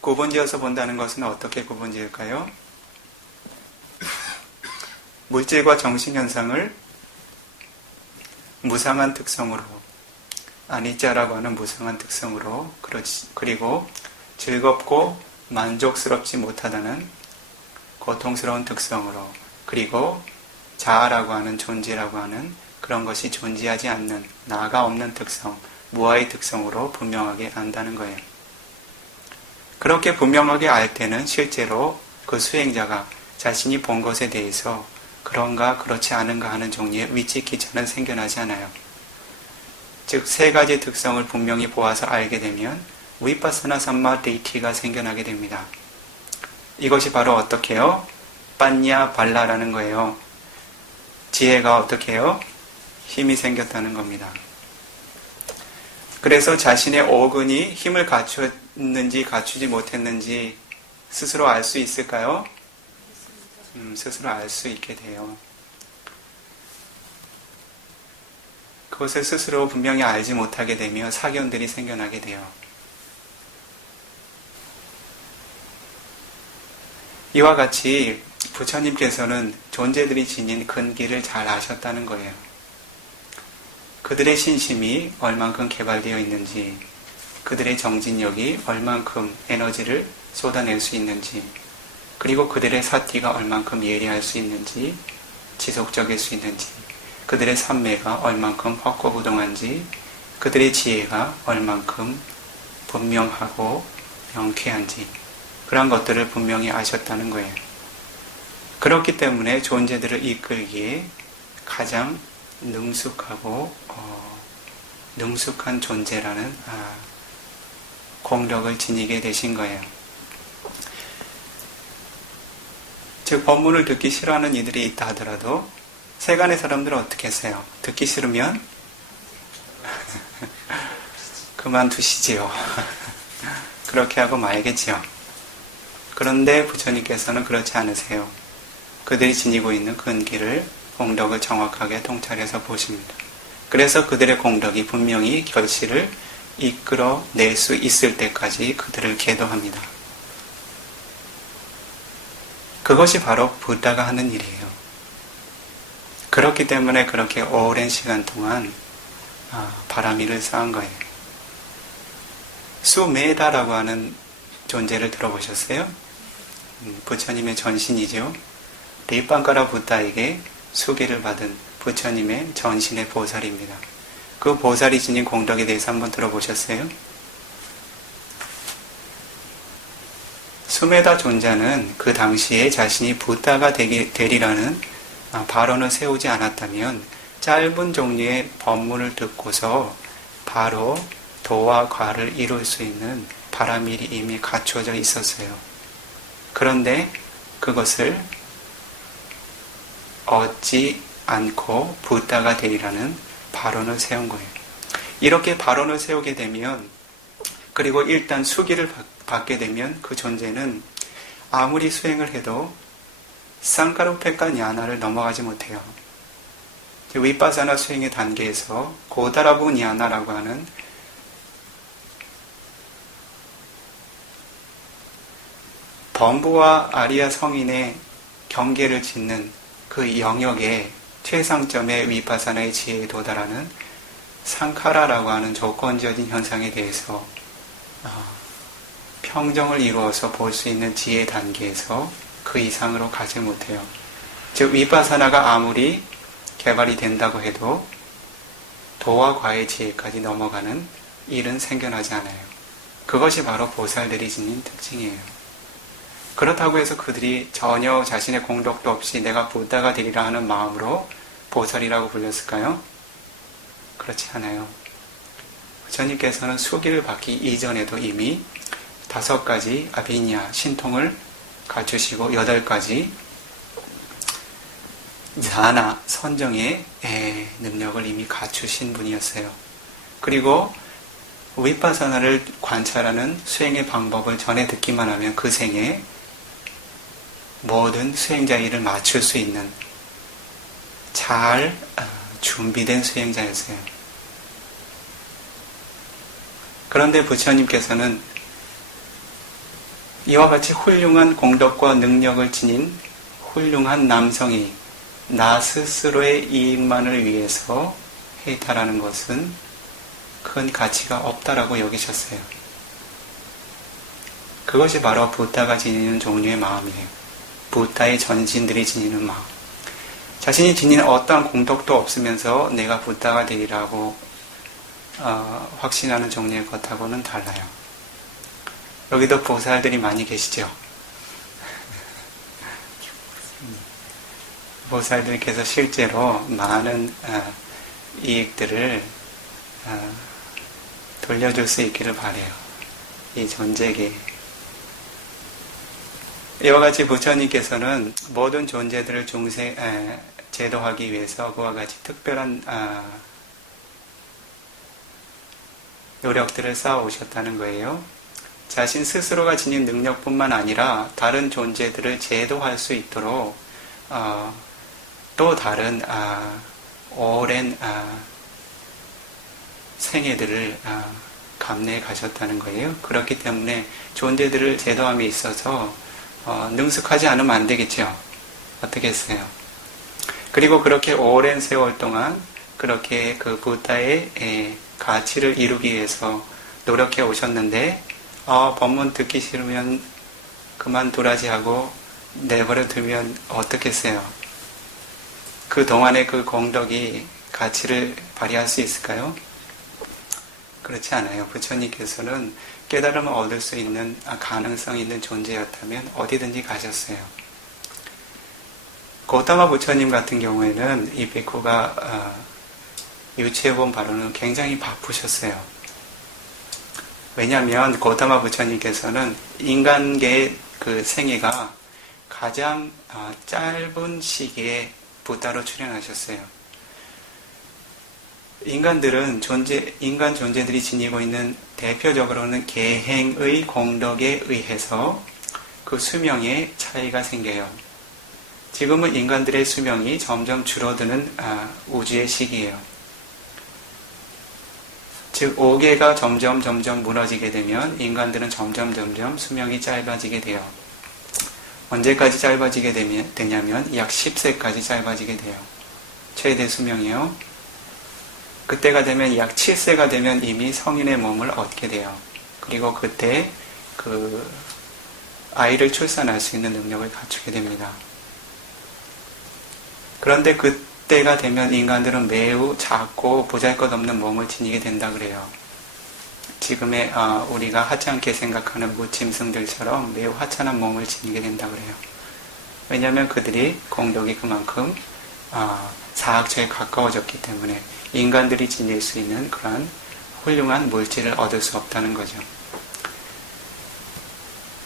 구분지어서 본다는 것은 어떻게 구분지을까요? 물질과 정신현상을 무상한 특성으로, 아니짜라고 하는 무상한 특성으로, 그리고 즐겁고 만족스럽지 못하다는 고통스러운 특성으로, 그리고 자아라고 하는 존재라고 하는 그런 것이 존재하지 않는, 나가 없는 특성, 무아의 특성으로 분명하게 안다는 거예요. 그렇게 분명하게 알 때는 실제로 그 수행자가 자신이 본 것에 대해서 그런가 그렇지 않은가 하는 종류의 위치기차는 생겨나지 않아요. 즉 세 가지 특성을 분명히 보아서 알게 되면 위파사나 삼마디티가 생겨나게 됩니다. 이것이 바로 어떻게 해요? 빠냐 발라라는 거예요. 지혜가 어떻게 해요? 힘이 생겼다는 겁니다. 그래서 자신의 오근이 힘을 갖췄는지 갖추지 못했는지 스스로 알 수 있을까요? 스스로 알 수 있게 돼요. 그것을 스스로 분명히 알지 못하게 되며 사견들이 생겨나게 돼요. 이와 같이 부처님께서는 존재들이 지닌 근기를 잘 아셨다는 거예요. 그들의 신심이 얼만큼 개발되어 있는지, 그들의 정진력이 얼만큼 에너지를 쏟아낼 수 있는지, 그리고 그들의 사티가 얼만큼 예리할 수 있는지, 지속적일 수 있는지, 그들의 삼매가 얼만큼 확고부동한지, 그들의 지혜가 얼만큼 분명하고 명쾌한지, 그런 것들을 분명히 아셨다는 거예요. 그렇기 때문에 존재들을 이끌기에 가장 능숙하고 능숙한 존재라는 공력을 지니게 되신 거예요. 즉 법문을 듣기 싫어하는 이들이 있다 하더라도 세간의 사람들은 어떻게 했어요? 듣기 싫으면 그만두시지요. 그렇게 하고 말겠지요. 그런데 부처님께서는 그렇지 않으세요. 그들이 지니고 있는 근기를, 공덕을 정확하게 통찰해서 보십니다. 그래서 그들의 공덕이 분명히 결실을 이끌어낼 수 있을 때까지 그들을 계도합니다. 그것이 바로 부다가 하는 일이에요. 그렇기 때문에 그렇게 오랜 시간 동안 바람이를 쌓은 거예요. 수메다라고 하는 존재를 들어보셨어요? 부처님의 전신이죠. 리빵가라 부다에게 수기를 받은 부처님의 전신의 보살입니다. 그 보살이 지닌 공덕에 대해서 한번 들어보셨어요? 수메다 존자는 그 당시에 자신이 부다가 되리라는 발언을 세우지 않았다면 짧은 종류의 법문을 듣고서 바로 도와 과를 이룰 수 있는 바라밀이 이미 갖추어져 있었어요. 그런데 그것을 얻지 않고 부다가 되리라는 발언을 세운 거예요. 이렇게 발언을 세우게 되면, 그리고 일단 수기를 받게 되면 그 존재는 아무리 수행을 해도 쌍가루페카 냐나를 넘어가지 못해요. 위파사나 수행의 단계에서 고다라부 냐나라고 하는 범부와 아리아 성인의 경계를 짓는 그 영역의 최상점의 위파사나의 지혜에 도달하는 상카라라고 하는 조건적인 현상에 대해서 평정을 이루어서 볼 수 있는 지혜 단계에서 그 이상으로 가지 못해요. 즉 위파사나가 아무리 개발이 된다고 해도 도와 과의 지혜까지 넘어가는 일은 생겨나지 않아요. 그것이 바로 보살들이 지닌 특징이에요. 그렇다고 해서 그들이 전혀 자신의 공덕도 없이 내가 부다가 되리라 하는 마음으로 보살이라고 불렸을까요? 그렇지 않아요. 부처님께서는 수기를 받기 이전에도 이미 5가지 아비냐, 신통을 갖추시고 8가지 자나, 선정의 능력을 이미 갖추신 분이었어요. 그리고 위파사나를 관찰하는 수행의 방법을 전에 듣기만 하면 그 생에 모든 수행자 일을 맞출 수 있는 잘 준비된 수행자였어요. 그런데 부처님께서는 이와 같이 훌륭한 공덕과 능력을 지닌 훌륭한 남성이 나 스스로의 이익만을 위해서 해탈하는 것은 큰 가치가 없다라고 여기셨어요. 그것이 바로 부다가 지니는 종류의 마음이에요. 부다의 전신들이 지니는 마음. 자신이 지니는 어떠한 공덕도 없으면서 내가 부다가 되리라고 확신하는 종류의 것하고는 달라요. 여기도 보살들이 많이 계시죠? 보살들께서 실제로 많은 이익들을 돌려줄 수 있기를 바라요. 이 존재계. 이와 같이 부처님께서는 모든 존재들을 제도하기 위해서 그와 같이 특별한 노력들을 쌓아오셨다는 거예요. 자신 스스로가 지닌 능력뿐만 아니라 다른 존재들을 제도할 수 있도록 또 다른 오랜 생애들을 감내해 가셨다는 거예요. 그렇기 때문에 존재들을 제도함에 있어서 능숙하지 않으면 안 되겠죠. 어떻게 했어요? 그리고 그렇게 오랜 세월 동안 그렇게 그 부다의 가치를 이루기 위해서 노력해 오셨는데 법문 듣기 싫으면 그만두라지 하고 내버려 두면 어떻겠어요? 그 동안의 그 공덕이 가치를 발휘할 수 있을까요? 그렇지 않아요. 부처님께서는 깨달음을 얻을 수 있는 가능성이 있는 존재였다면 어디든지 가셨어요. 고타마 부처님 같은 경우에는 이 베쿠가 유치해본 바로는 굉장히 바쁘셨어요. 왜냐하면 고타마 부처님께서는 인간계의 그 생애가 가장 짧은 시기에 부다로 출연하셨어요. 인간 존재들이 지니고 있는 대표적으로는 계행의 공덕에 의해서 그 수명에 차이가 생겨요. 지금은 인간들의 수명이 점점 줄어드는 우주의 시기예요. 즉 5개가 점점 무너지게 되면 인간들은 점점 수명이 짧아지게 돼요. 언제까지 짧아지게 되냐면 약 10세까지 짧아지게 돼요. 최대 수명이요. 그때가 되면 약 7세가 되면 이미 성인의 몸을 얻게 돼요. 그리고 그때 그 아이를 출산할 수 있는 능력을 갖추게 됩니다. 그런데 그때가 되면 인간들은 매우 작고 보잘것없는 몸을 지니게 된다 그래요. 지금의 우리가 하찮게 생각하는 무짐승들처럼 매우 하찮은 몸을 지니게 된다 그래요. 왜냐하면 그들이 공덕이 그만큼 사악처에 가까워졌기 때문에 인간들이 지닐 수 있는 그러한 훌륭한 물질을 얻을 수 없다는 거죠.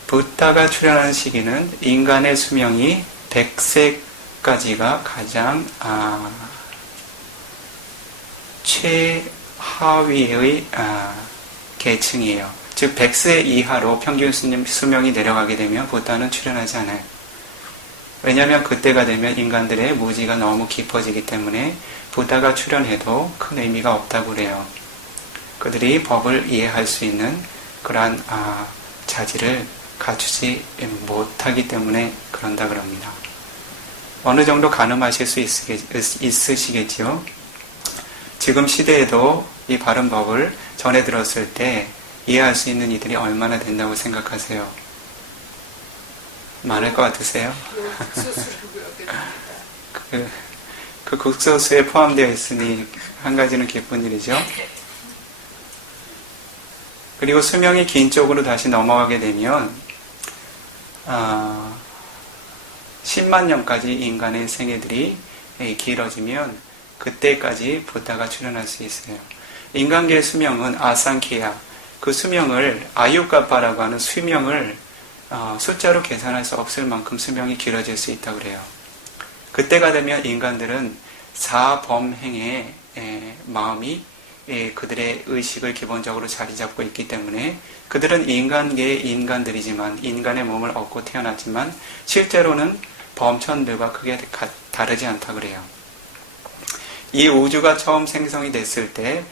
부다가 출현하는 시기는 인간의 수명이 100세까지가 가장 최하위의 계층이에요. 즉 100세 이하로 평균 수명이 내려가게 되면 부다는 출현하지 않아요. 왜냐하면 그때가 되면 인간들의 무지가 너무 깊어지기 때문에 부다가 출현해도 큰 의미가 없다고 그래요. 그들이 법을 이해할 수 있는 그러한 자질을 갖추지 못하기 때문에 그런다 그럽니다. 어느 정도 가늠하실 수 있으시겠지요? 지금 시대에도 이 바른 법을 전해 들었을 때 이해할 수 있는 이들이 얼마나 된다고 생각하세요? 많을 것 같으세요? 그 국소수에 포함되어 있으니 한 가지는 기쁜 일이죠. 그리고 수명이 긴 쪽으로 다시 넘어가게 되면 10만 년까지 인간의 생애들이 길어지면 그때까지 부다가 출현할 수 있어요. 인간계의 수명은 아상케야, 그 수명을 아유카파라고 하는 수명을 숫자로 계산할 수 없을 만큼 수명이 길어질 수 있다고 그래요. 그때가 되면 인간들은 사범행의 마음이 그들의 의식을 기본적으로 자리 잡고 있기 때문에 그들은 인간계의 인간들이지만 인간의 몸을 얻고 태어났지만 실제로는 범천들과 크게 다르지 않다 그래요. 이 우주가 처음 생성이 됐을 때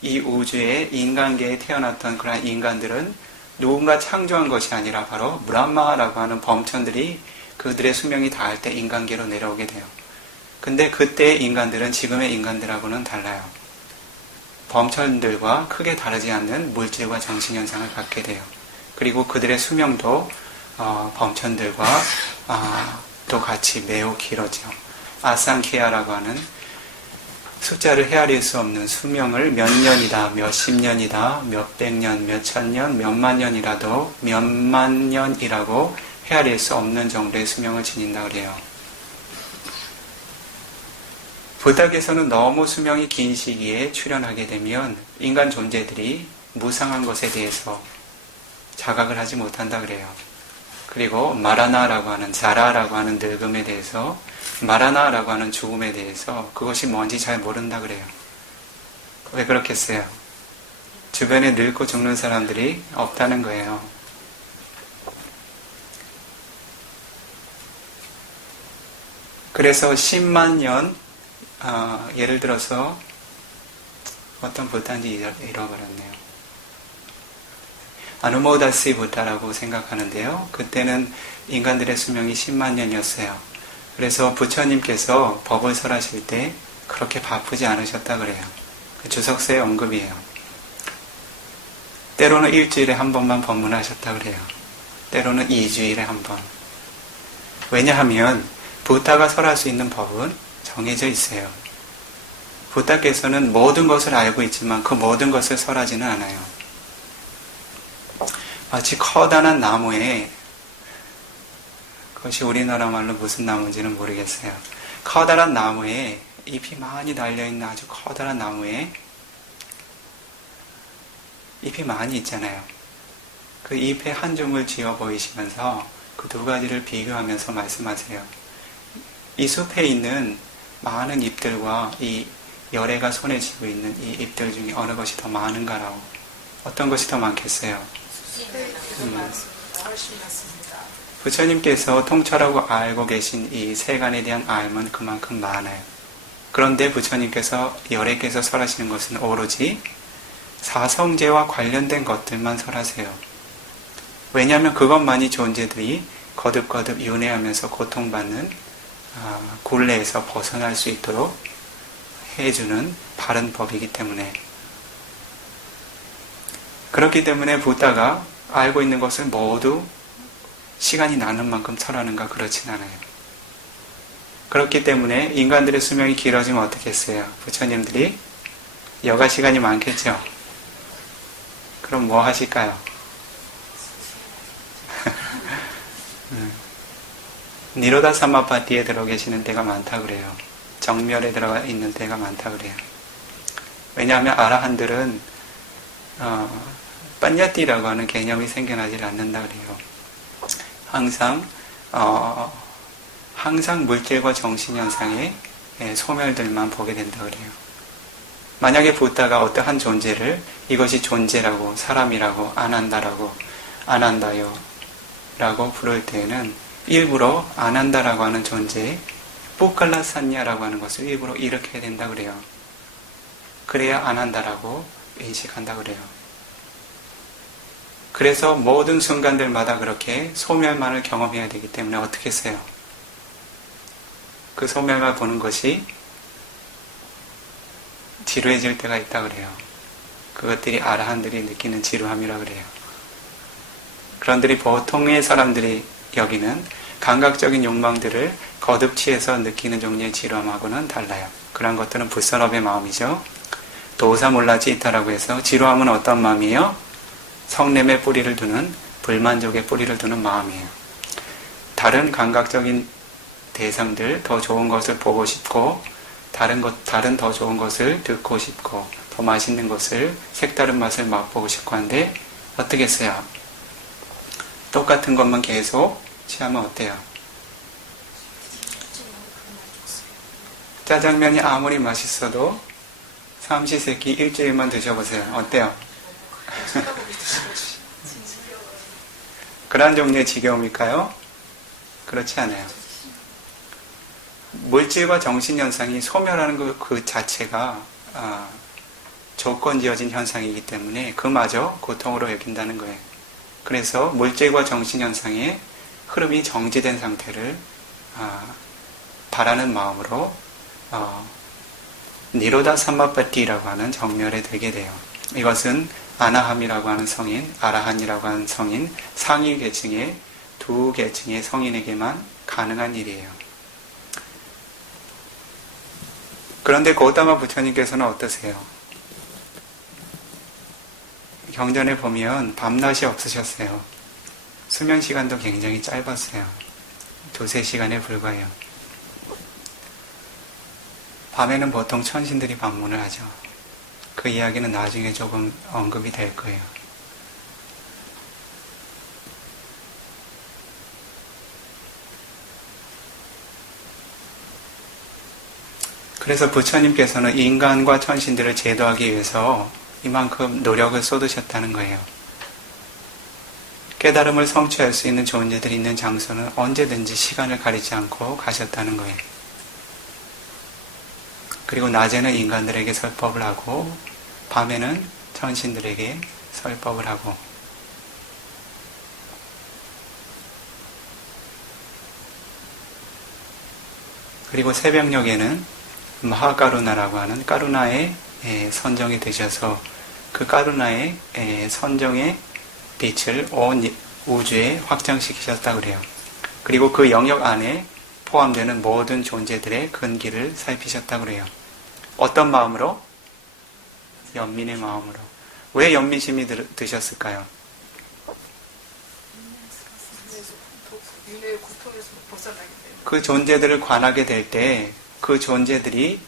이 우주에 인간계에 태어났던 그런 인간들은 누군가 창조한 것이 아니라 바로 브라마라고 하는 범천들이 그들의 수명이 닿을 때 인간계로 내려오게 돼요. 근데 그때의 인간들은 지금의 인간들하고는 달라요. 범천들과 크게 다르지 않는 물질과 정신현상을 갖게 돼요. 그리고 그들의 수명도 범천들과 또 같이 매우 길어져. 아상케아라고 하는 숫자를 헤아릴 수 없는 수명을 몇 년이다, 몇십 년이다, 몇백 년, 몇천 년, 몇만 년이라도 몇만 년이라고 헤아릴 수 없는 정도의 수명을 지닌다 그래요. 부탁에서는 너무 수명이 긴 시기에 출현하게 되면 인간 존재들이 무상한 것에 대해서 자각을 하지 못한다 그래요. 그리고 마라나라고 하는 자라라고 하는 늙음에 대해서 마라나라고 하는 죽음에 대해서 그것이 뭔지 잘 모른다 그래요. 왜 그렇겠어요? 주변에 늙고 죽는 사람들이 없다는 거예요. 그래서 10만 년 예를 들어서 어떤 부탄지 잃어버렸네요. 아누모다시 부타라고 생각하는데요. 그때는 인간들의 수명이 10만 년이었어요. 그래서 부처님께서 법을 설하실 때 그렇게 바쁘지 않으셨다 그래요. 주석서에 언급이에요. 때로는 일주일에 한 번만 법문하셨다 그래요. 때로는 2주일에 한 번. 왜냐하면 부타가 설할 수 있는 법은 정해져 있어요. 부타께서는 모든 것을 알고 있지만 그 모든 것을 설하지는 않아요. 마치 커다란 나무에, 그것이 우리나라 말로 무슨 나무인지는 모르겠어요. 커다란 나무에 잎이 많이 달려있는 아주 커다란 나무에 잎이 많이 있잖아요. 그 잎에 한 줌을 쥐어 보이시면서 그 두 가지를 비교하면서 말씀하세요. 이 숲에 있는 많은 잎들과 이 열애가 손에 쥐고 있는 이 잎들 중에 어느 것이 더 많은가라고. 어떤 것이 더 많겠어요? 부처님께서 통찰하고 알고 계신 이 세간에 대한 알은 그만큼 많아요. 그런데 부처님께서 열애께서 설하시는 것은 오로지 사성제와 관련된 것들만 설하세요. 왜냐하면 그것만이 존재들이 거듭거듭 윤회하면서 고통받는 굴레에서 벗어날 수 있도록 해주는 바른 법이기 때문에. 그렇기 때문에 부다가 알고 있는 것을 모두 시간이 나는 만큼 설하는가 그렇진 않아요. 그렇기 때문에 인간들의 수명이 길어지면 어떻겠어요? 부처님들이 여가 시간이 많겠죠? 그럼 뭐 하실까요? 니로다 사마파티에 들어 계시는 때가 많다 그래요. 정멸에 들어가 있는 때가 많다 그래요. 왜냐하면 아라한들은 빠냐띠라고 하는 개념이 생겨나질 않는다 그래요. 항상 물질과 정신현상의 소멸들만 보게 된다 그래요. 만약에 부다가 어떠한 존재를 이것이 존재라고, 사람이라고, 안 한다요 라고 부를 때에는 일부러 안 한다라고 하는 존재, 뿌깔라산냐라고 하는 것을 일부러 일으켜야 된다 그래요. 그래야 안 한다라고 인식한다 그래요. 그래서 모든 순간들마다 그렇게 소멸만을 경험해야 되기 때문에 어떻게 했어요? 그 소멸만 보는 것이 지루해질 때가 있다 그래요. 그것들이 아라한들이 느끼는 지루함이라 그래요. 그런들이 보통의 사람들이 여기는 감각적인 욕망들을 거듭 취해서 느끼는 종류의 지루함하고는 달라요. 그런 것들은 불선업의 마음이죠. 도사몰라지이타라고 해서 지루함은 어떤 마음이에요? 성냄의 뿌리를 두는, 불만족의 뿌리를 두는 마음이에요. 다른 감각적인 대상들, 더 좋은 것을 보고 싶고, 다른 더 좋은 것을 듣고 싶고, 더 맛있는 것을, 색다른 맛을 맛보고 싶고 한데, 어떻게 했어요? 똑같은 것만 계속 취하면 어때요? 짜장면이 아무리 맛있어도 삼시세끼 일주일만 드셔보세요. 어때요? 그러한 종류의 지겨움일까요? 그렇지 않아요. 물질과 정신현상이 소멸하는 그 자체가 조건지어진 현상이기 때문에 그마저 고통으로 여긴다는 거예요. 그래서 물질과 정신현상의 흐름이 정지된 상태를 바라는 마음으로 니로다 삼마빠띠라고 하는 정멸에 들게 돼요. 이것은 아나함이라고 하는 성인, 아라한이라고 하는 성인, 상위 계층의 두 계층의 성인에게만 가능한 일이에요. 그런데 고다마 부처님께서는 어떠세요? 경전에 보면 밤낮이 없으셨어요. 수면 시간도 굉장히 짧았어요. 2-3시간에 불과해요. 밤에는 보통 천신들이 방문을 하죠. 그 이야기는 나중에 조금 언급이 될 거예요. 그래서 부처님께서는 인간과 천신들을 제도하기 위해서 이만큼 노력을 쏟으셨다는 거예요. 깨달음을 성취할 수 있는 존재들이 있는 장소는 언제든지 시간을 가리지 않고 가셨다는 거예요. 그리고 낮에는 인간들에게 설법을 하고 밤에는 천신들에게 설법을 하고 그리고 새벽녘에는 마하가루나라고 하는 까루나의 선정이 되셔서 그 까루나의 선정의 빛을 온 우주에 확장시키셨다고 그래요. 그리고 그 영역 안에 포함되는 모든 존재들의 근기를 살피셨다고 그래요. 어떤 마음으로? 연민의 마음으로. 왜 연민심이 드셨을까요? 그 존재들을 관하게 될 때 그 존재들이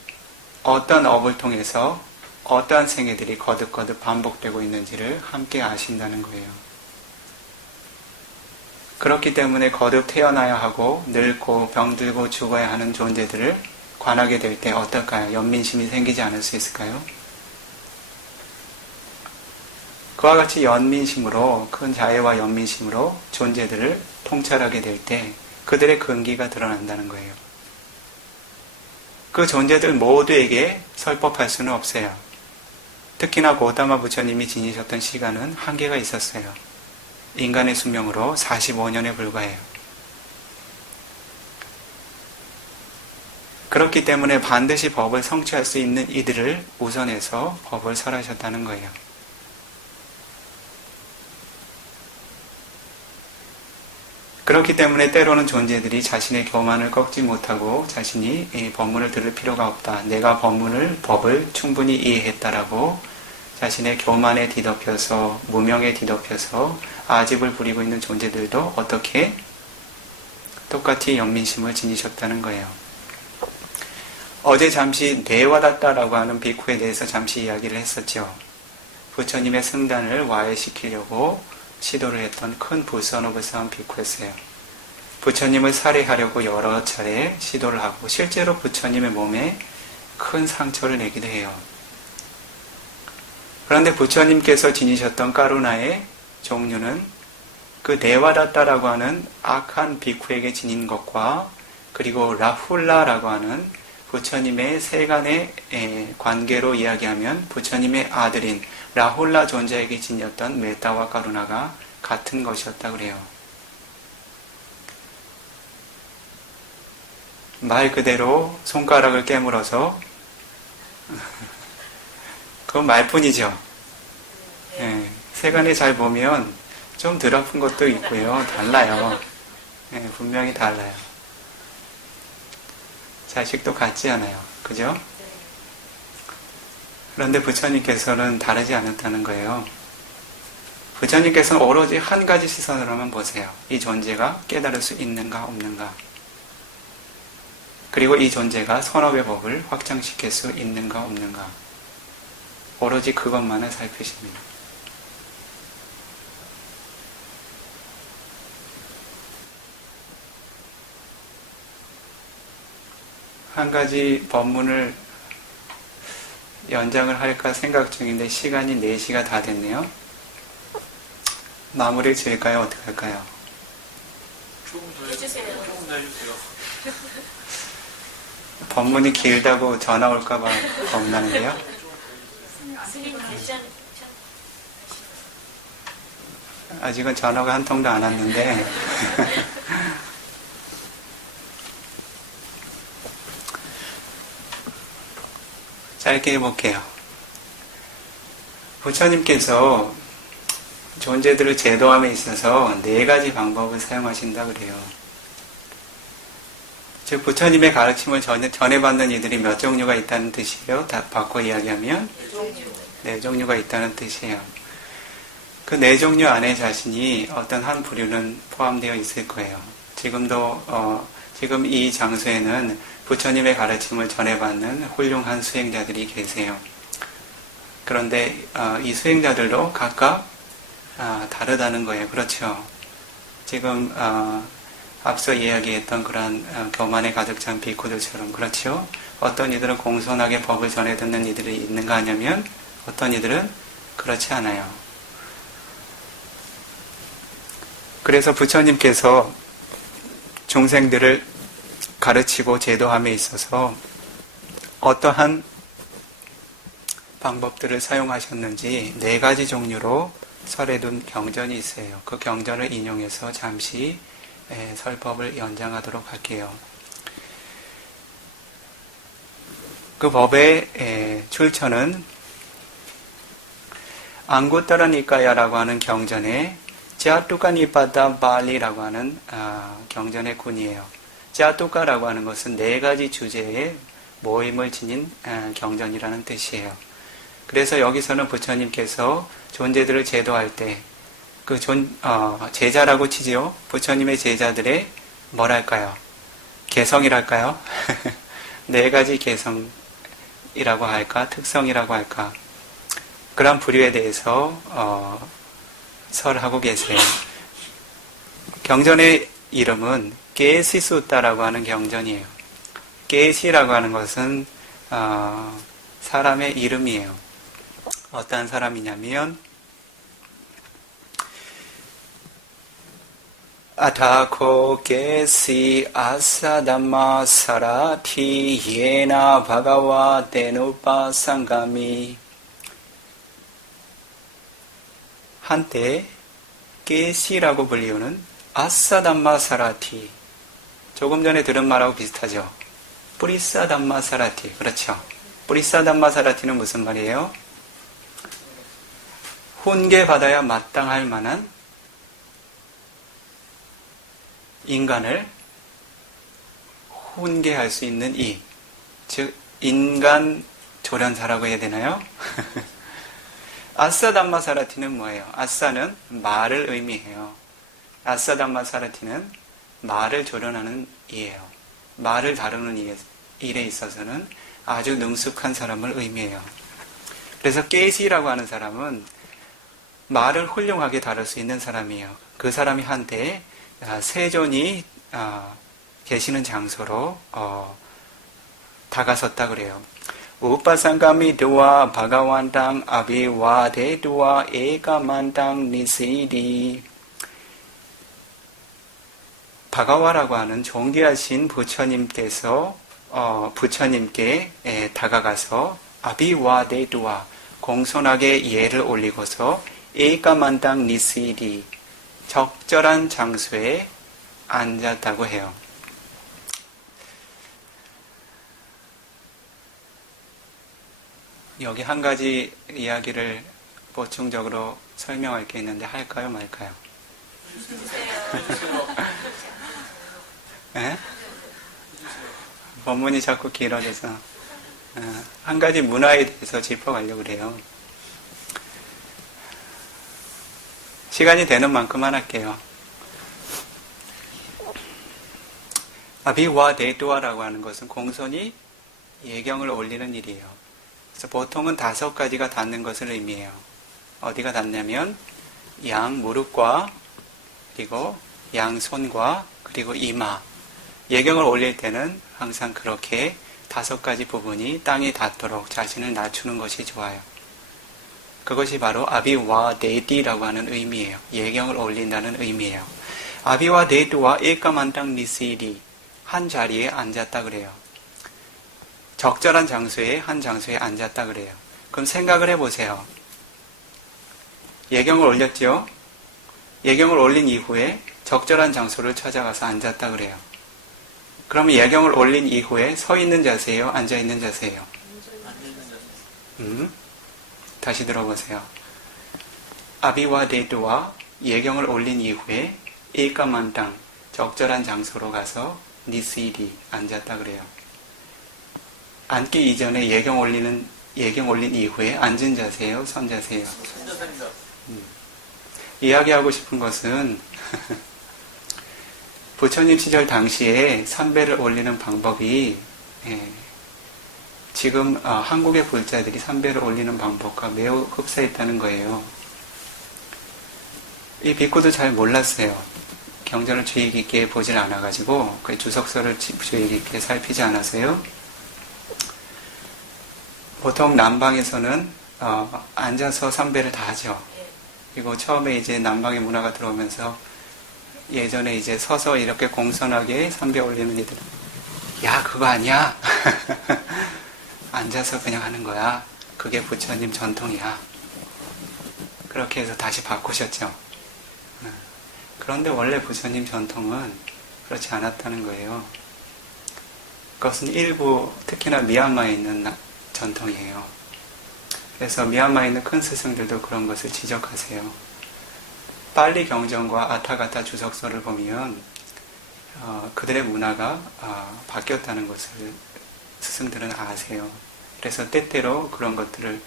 어떤 업을 통해서 어떠한 생애들이 거듭거듭 반복되고 있는지를 함께 아신다는 거예요. 그렇기 때문에 거듭 태어나야 하고 늙고 병들고 죽어야 하는 존재들을 관하게 될 때 어떨까요? 연민심이 생기지 않을 수 있을까요? 그와 같이 연민심으로, 큰 자애와 연민심으로 존재들을 통찰하게 될 때 그들의 근기가 드러난다는 거예요. 그 존재들 모두에게 설법할 수는 없어요. 특히나 고다마 부처님이 지니셨던 시간은 한계가 있었어요. 인간의 수명으로 45년에 불과해요. 그렇기 때문에 반드시 법을 성취할 수 있는 이들을 우선해서 법을 설하셨다는 거예요. 그렇기 때문에 때로는 존재들이 자신의 교만을 꺾지 못하고 자신이 이 법문을 들을 필요가 없다. 내가 법을 충분히 이해했다라고 자신의 교만에 뒤덮여서 무명에 뒤덮여서 아집을 부리고 있는 존재들도 어떻게 똑같이 연민심을 지니셨다는 거예요. 어제 잠시 네와다타라고 하는 비쿠에 대해서 잠시 이야기를 했었죠. 부처님의 승단을 와해시키려고 시도를 했던 큰 불선업을사한 비쿠였어요. 부처님을 살해하려고 여러 차례 시도를 하고 실제로 부처님의 몸에 큰 상처를 내기도 해요. 그런데 부처님께서 지니셨던 까루나의 종류는 그 네와다타라고 하는 악한 비쿠에게 지닌 것과 그리고 라훌라라고 하는 부처님의 세간의 관계로 이야기하면 부처님의 아들인 라훌라 존재에게 지녔던 메타와 까루나가 같은 것이었다고 그래요. 말 그대로 손가락을 깨물어서 그건 말뿐이죠. 세간에 잘 보면 좀 덜 아픈 것도 있고요. 달라요. 분명히 달라요. 자식도 같지 않아요. 그죠? 그런데 부처님께서는 다르지 않았다는 거예요. 부처님께서는 오로지 한 가지 시선으로만 보세요. 이 존재가 깨달을 수 있는가 없는가. 그리고 이 존재가 선업의 법을 확장시킬 수 있는가 없는가. 오로지 그것만을 살피십니다. 한 가지 법문을 연장을 할까 생각 중인데 시간이 4시가 다 됐네요. 마무리 지을까요? 어떻게 할까요? 조금 더 해주세요. 법문이 길다고 전화 올까봐 겁나는데요. 아직은 전화가 한 통도 안 왔는데 짧게 해볼게요. 부처님께서 존재들을 제도함에 있어서 4가지 방법을 사용하신다 그래요. 즉 부처님의 가르침을 전해받는 이들이 몇 종류가 있다는 뜻이에요. 다 바꿔 이야기하면 4종류가 있다는 뜻이에요. 그 네 종류 안에 자신이 어떤 한 부류는 포함되어 있을 거예요. 지금도 지금 이 장소에는 부처님의 가르침을 전해받는 훌륭한 수행자들이 계세요. 그런데 이 수행자들도 각각 다르다는 거예요. 그렇죠? 지금 앞서 이야기했던 그러한 교만에 가득 찬 비코들처럼 그렇죠? 어떤 이들은 공손하게 법을 전해 듣는 이들이 있는가 하냐면 어떤 이들은 그렇지 않아요. 그래서 부처님께서 중생들을 가르치고 제도함에 있어서 어떠한 방법들을 사용하셨는지 4가지 종류로 설해둔 경전이 있어요. 그 경전을 인용해서 잠시 설법을 연장하도록 할게요. 그 법의 출처는 앙구따라 니까야라고 하는 경전에 자뚜까 니빠다 발리라고 하는 경전의 군이에요. 자뚜까라고 하는 것은 4가지 주제의 모임을 지닌 경전이라는 뜻이에요. 그래서 여기서는 부처님께서 존재들을 제도할 때 그 제자라고 치지요. 부처님의 제자들의 뭐랄까요? 개성이랄까요? 4가지 개성이라고 할까? 특성이라고 할까? 그런 부류에 대해서 설하고 계세요. 경전의 이름은 게시수따라고 하는 경전이에요. 게시라고 하는 것은 사람의 이름이에요. 어떤 사람이냐면 아타코 게시 아사담마 사라티 예나 바가와 데누파 상가미. 한때 게시라고 불리우는 아사담마 사라티, 조금 전에 들은 말하고 비슷하죠. 뿌리사담마 사라티, 그렇죠. 뿌리사담마 사라티는 무슨 말이에요? 훈계받아야 마땅할 만한 인간을 훈계할 수 있는 이, 즉 인간 조련사라고 해야 되나요? 아싸담마 사라티는 뭐예요? 아싸는 말을 의미해요. 아싸담마 사라티는 말을 조련하는 이예요. 말을 다루는 일에 있어서는 아주 능숙한 사람을 의미해요. 그래서 게시라고 하는 사람은 말을 훌륭하게 다룰 수 있는 사람이에요. 그 사람이 한때 세존이 계시는 장소로 다가섰다 그래요. 우파상가미 두와 바가완당 아비와데 두와 에가만당 니시디. 바가와라고 하는 존귀하신 부처님께서 부처님께 다가가서 아비와데 두와 공손하게 예를 올리고서 에가만당 니시디 적절한 장소에 앉았다고 해요. 여기 한 가지 이야기를 보충적으로 설명할 게 있는데 할까요 말까요? 네? 본문이 자꾸 길어져서 한 가지 문화에 대해서 짚어가려고 그래요. 시간이 되는 만큼만 할게요. 아비와 데두아라고 하는 것은 공손히 예경을 올리는 일이에요. 그래서 보통은 5가지가 닿는 것을 의미해요. 어디가 닿냐면 양 무릎과 그리고 양 손과 그리고 이마. 예경을 올릴 때는 항상 그렇게 5가지 부분이 땅에 닿도록 자신을 낮추는 것이 좋아요. 그것이 바로 아비와 데디라고 하는 의미예요. 예경을 올린다는 의미예요. 아비와 데두와 일까만당 니시리, 한 자리에 앉았다 그래요. 적절한 장소에 한 장소에 앉았다 그래요. 그럼 생각을 해보세요. 예경을 올렸죠? 예경을 올린 이후에 적절한 장소를 찾아가서 앉았다 그래요. 그러면 예경을 올린 이후에 서 있는 자세예요? 앉아 있는 자세예요? 다시 들어보세요. 아비와 데두와 예경을 올린 이후에 일까만당 적절한 장소로 가서 니시디 앉았다 그래요. 앉기 이전에 예경 올린 이후에 앉은 자세예요? 선 자세예요? 이야기하고 싶은 것은 부처님 시절 당시에 삼배를 올리는 방법이 지금 한국의 불자들이 삼배를 올리는 방법과 매우 흡사했다는 거예요. 이 비구도 잘 몰랐어요. 경전을 주의 깊게 보질 않아가지고 그 주석서를 주의 깊게 살피지 않아서요. 보통 남방에서는 앉아서 삼배를 다 하죠. 그리고 처음에 이제 남방의 문화가 들어오면서 예전에 이제 서서 이렇게 공손하게 삼배 올리는 이들, 야 그거 아니야? 앉아서 그냥 하는 거야. 그게 부처님 전통이야. 그렇게 해서 다시 바꾸셨죠. 그런데 원래 부처님 전통은 그렇지 않았다는 거예요. 그것은 일부 특히나 미얀마에 있는 전통이에요. 그래서 미얀마에 있는 큰 스승들도 그런 것을 지적하세요. 빨리 경전과 아타가타 주석서를 보면 그들의 문화가 바뀌었다는 것을 스승들은 아세요. 그래서 때때로 그런 것들을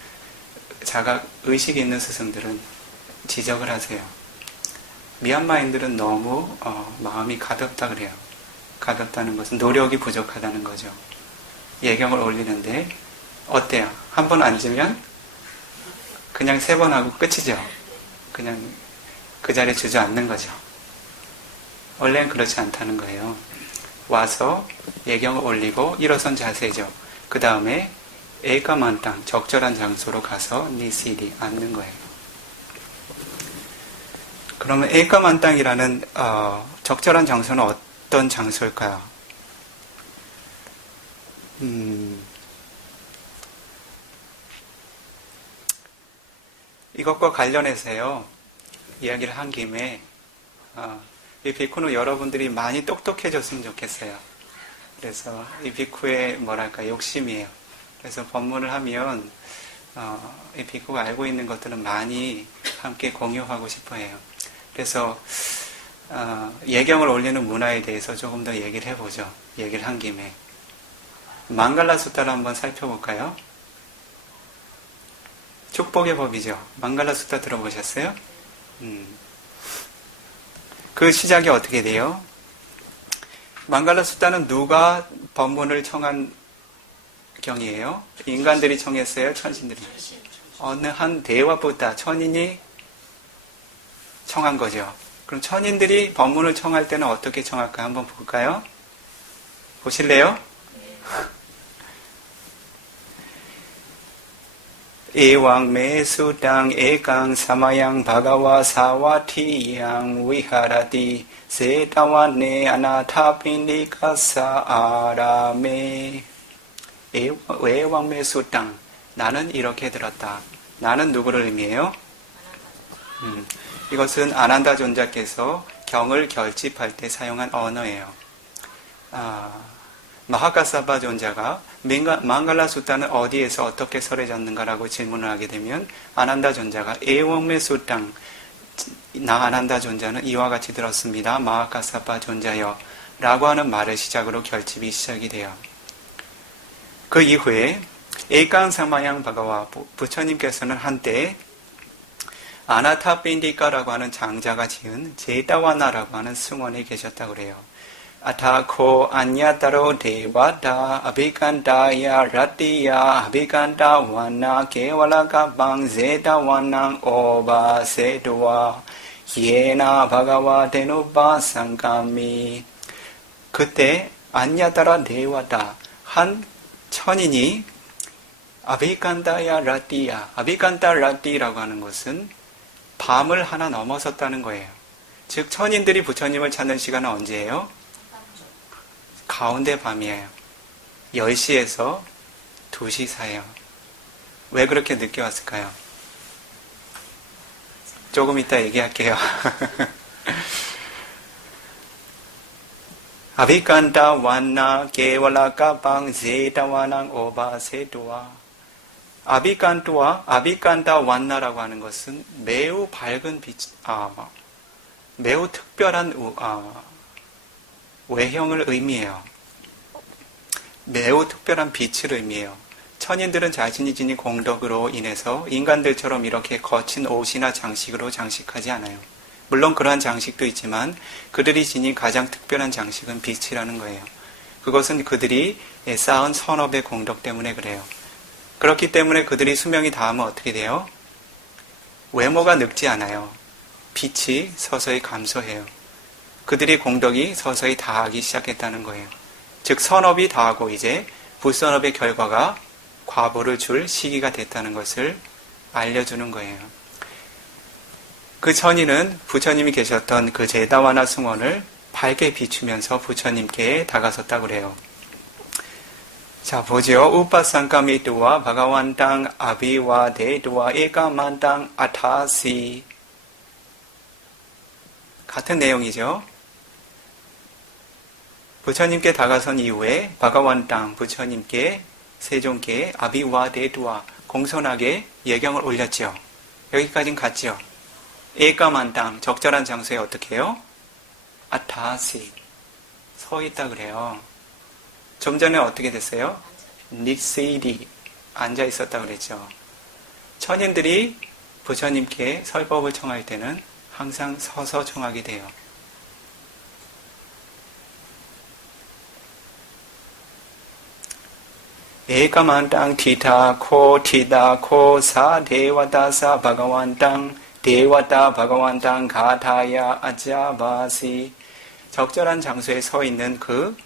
자각 의식이 있는 스승들은 지적을 하세요. 미얀마인들은 너무 마음이 가볍다 그래요. 가볍다는 것은 노력이 부족하다는 거죠. 예경을 올리는데 어때요? 한 번 앉으면 그냥 3번 하고 끝이죠. 그냥 그 자리에 주저앉는 거죠. 원래는 그렇지 않다는 거예요. 와서 예경을 올리고 일어선 자세죠. 그 다음에 에까만땅 적절한 장소로 가서 니시리 앉는 거예요. 그러면 에까만땅이라는 적절한 장소는 어떤 장소일까요? 이것과 관련해서요, 이야기를 한 김에, 이 비쿠는 여러분들이 많이 똑똑해졌으면 좋겠어요. 그래서 이 비쿠의 욕심이에요. 그래서 법문을 하면, 이 비쿠가 알고 있는 것들은 많이 함께 공유하고 싶어 해요. 그래서, 예경을 올리는 문화에 대해서 조금 더 얘기를 해보죠. 얘기를 한 김에. 망갈라 수타를 한번 살펴볼까요? 축복의 법이죠. 망갈라 수타 들어보셨어요? 그 시작이 어떻게 돼요? 망갈라 수타는 누가 법문을 청한 경이에요? 인간들이 청했어요? 천신들이? 어느 한 대화부터 천인이 청한 거죠. 그럼 천인들이 법문을 청할 때는 어떻게 청할까 한번 볼까요? 보실래요? 에왕메 수당 에강 사마양 바가와 사와티양 위하라티 세타와네 아나타핀디카사 아라메. 에왕메 수당, 나는 이렇게 들었다. 나는 누구를 의미해요? 이것은 아난다 존자께서 경을 결집할 때 사용한 언어예요. 마하카사바 존자가 망갈라 수타는 어디에서 어떻게 설해졌는가라고 질문을 하게 되면 아난다 존자가 에왕메 수땅, 나 아난다 존자는 이와 같이 들었습니다. 마하카사바 존자여 라고 하는 말을 시작으로 결집이 시작이 돼요. 그 이후에 에깡사마양 바가와 부처님께서는 한때 아나타핀디카라고 하는 장자가 지은 제다와나라고 하는 승원에 계셨다고 그래요. 아타코 안야타로 데와다 아비칸다야 라티야 아비칸다와나 케왈라카방 제다와낭 오바세도와 예나 바가와 데노바 상카미. 그때 안야타라 데와다 한 천인이 아비칸다야 라티야, 아비칸다 라티라고 하는 것은 밤을 하나 넘어섰다는 거예요. 즉 천인들이 부처님을 찾는 시간은 언제예요? 가운데 밤이에요. 10시에서 2시 사이에요. 왜 그렇게 늦게 왔을까요? 조금 이따 얘기할게요. 아비칸다 완나 케왈라카방 제타와낭 오바세도와. 아비칸다 완나라고 하는 것은 매우 밝은 빛, 매우 특별한 외형을 의미해요. 매우 특별한 빛을 의미해요. 천인들은 자신이 지닌 공덕으로 인해서 인간들처럼 이렇게 거친 옷이나 장식으로 장식하지 않아요. 물론 그러한 장식도 있지만 그들이 지닌 가장 특별한 장식은 빛이라는 거예요. 그것은 그들이 쌓은 선업의 공덕 때문에 그래요. 그렇기 때문에 그들이 수명이 닿으면 어떻게 돼요? 외모가 늙지 않아요. 빛이 서서히 감소해요. 그들의 공덕이 서서히 다하기 시작했다는 거예요. 즉 선업이 다하고 이제 불선업의 결과가 과보를 줄 시기가 됐다는 것을 알려주는 거예요. 그 천인은 부처님이 계셨던 그 제다와나 승원을 밝게 비추면서 부처님께 다가섰다고 그래요. 자, 보죠. 우파상카미두와 바가완땅 아비와데두와 에까만땅 아타시. 같은 내용이죠. 부처님께 다가선 이후에 바가완땅 부처님께 세종께 아비와데두와 공손하게 예경을 올렸죠. 여기까지는 갔죠. 에까만땅 적절한 장소에 어떻게 해요? 아타시 서 있다 그래요. 좀 전에 어떻게 됐어요? 닉세이디 앉아 있었다 그랬죠. 천인들이 부처님께 설법을 청할 때는 항상 서서 청하게 돼요. 에까만땅 티타 코 티다 코 사 데와다사 바가완땅 데와다 바가완땅 가타야 아자바시. 적절한 장소에 서 있는 그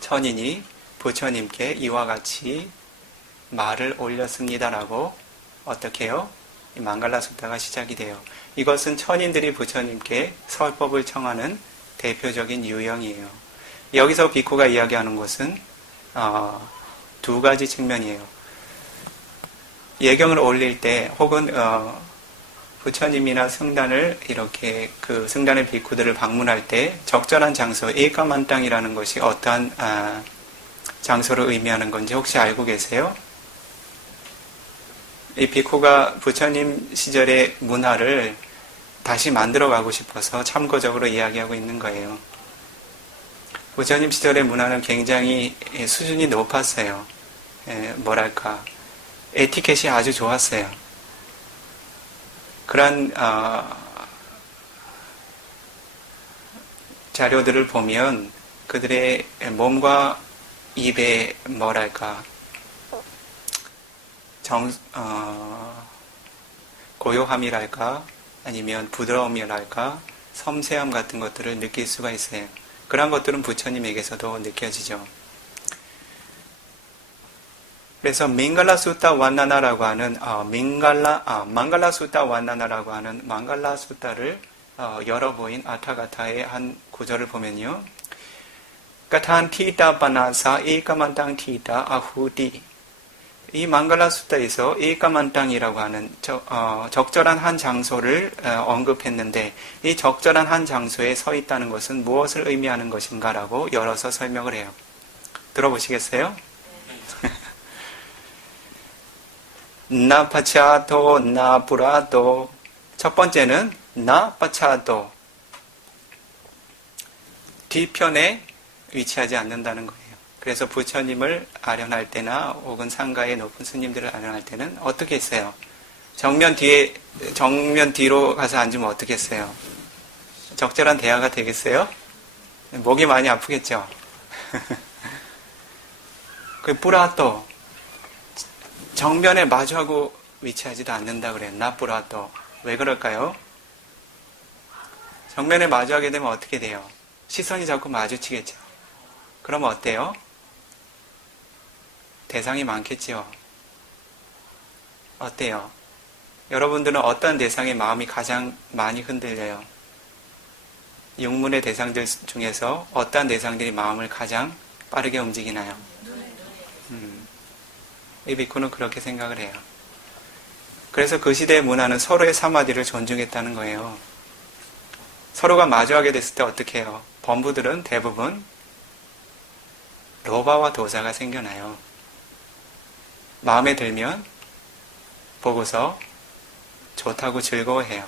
천인이 부처님께 이와 같이 말을 올렸습니다라고 어떻게 해요? 이 망갈라 숫다가 시작이 돼요. 이것은 천인들이 부처님께 설법을 청하는 대표적인 유형이에요. 여기서 비쿠가 이야기하는 것은 두 가지 측면이에요. 예경을 올릴 때 혹은 부처님이나 승단을 이렇게 그 승단의 비쿠들을 방문할 때 적절한 장소, 에까만땅이라는 것이 어떠한 장소를 의미하는 건지 혹시 알고 계세요? 이 비쿠가 부처님 시절의 문화를 다시 만들어 가고 싶어서 참고적으로 이야기하고 있는 거예요. 부처님 시절의 문화는 굉장히 수준이 높았어요. 뭐랄까, 에티켓이 아주 좋았어요. 그런 자료들을 보면 그들의 몸과 입의 뭐랄까 고요함이랄까 아니면 부드러움이랄까 섬세함 같은 것들을 느낄 수가 있어요. 그런 것들은 부처님에게서도 느껴지죠. 그래서 민갈라 수타 완나나라고 하는 망갈라 수타 완나나라고 하는 망갈라 수타를 열어 보인 아타가타의 한 구절을 보면요. 가탄 티타 바나사 에까만땅 티타 아후디. 이 망갈라 수타에서 에까만땅이라고 하는 적절한 한 장소를 언급했는데 이 적절한 한 장소에 서 있다는 것은 무엇을 의미하는 것인가라고 열어서 설명을 해요. 들어보시겠어요? 나 파차도 나 부라도. 첫 번째는 나 파차도, 뒤편에 위치하지 않는다는 거예요. 그래서 부처님을 아련할 때나 혹은 상가의 높은 스님들을 아련할 때는 어떻게 했어요? 정면 뒤로 가서 앉으면 어떻게 했어요? 적절한 대화가 되겠어요? 목이 많이 아프겠죠? 그 뿌라또, 정면에 마주하고 위치하지도 않는다 그래요. 나뿌라또. 왜 그럴까요? 정면에 마주하게 되면 어떻게 돼요? 시선이 자꾸 마주치겠죠. 그러면 어때요? 대상이 많겠죠. 어때요? 여러분들은 어떤 대상에 마음이 가장 많이 흔들려요? 육문의 대상들 중에서 어떤 대상들이 마음을 가장 빠르게 움직이나요? 이 비쿠는 그렇게 생각을 해요. 그래서 그 시대의 문화는 서로의 사마디를 존중했다는 거예요. 서로가 마주하게 됐을 때 어떻게 해요? 범부들은 대부분 로바와 도사가 생겨나요. 마음에 들면 보고서 좋다고 즐거워해요.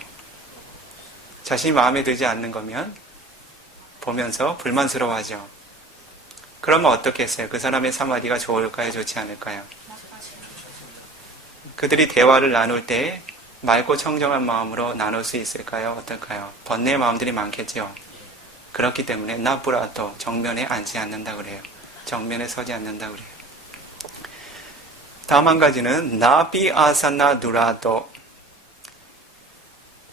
자신이 마음에 들지 않는 거면 보면서 불만스러워하죠. 그러면 어떻게 했어요? 그 사람의 사마디가 좋을까요? 좋지 않을까요? 그들이 대화를 나눌 때 맑고 청정한 마음으로 나눌 수 있을까요? 어떨까요? 번뇌의 마음들이 많겠죠. 그렇기 때문에 나뿌라도 정면에 앉지 않는다 그래요. 정면에 서지 않는다 그래요. 다음 한 가지는 나비 아사나 누라도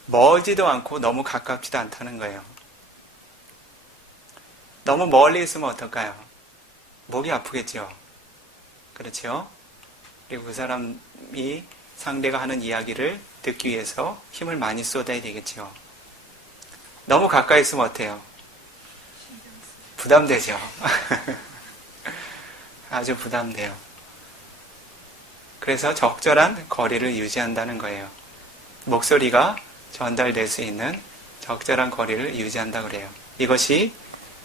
멀지도 않고 너무 가깝지도 않다는 거예요. 너무 멀리 있으면 어떨까요? 목이 아프겠죠. 그렇죠? 그리고 그 사람이 상대가 하는 이야기를 듣기 위해서 힘을 많이 쏟아야 되겠죠. 너무 가까이 있으면 어때요? 부담되죠. 아주 부담돼요. 그래서 적절한 거리를 유지한다는 거예요. 목소리가 전달될 수 있는 적절한 거리를 유지한다 그래요. 이것이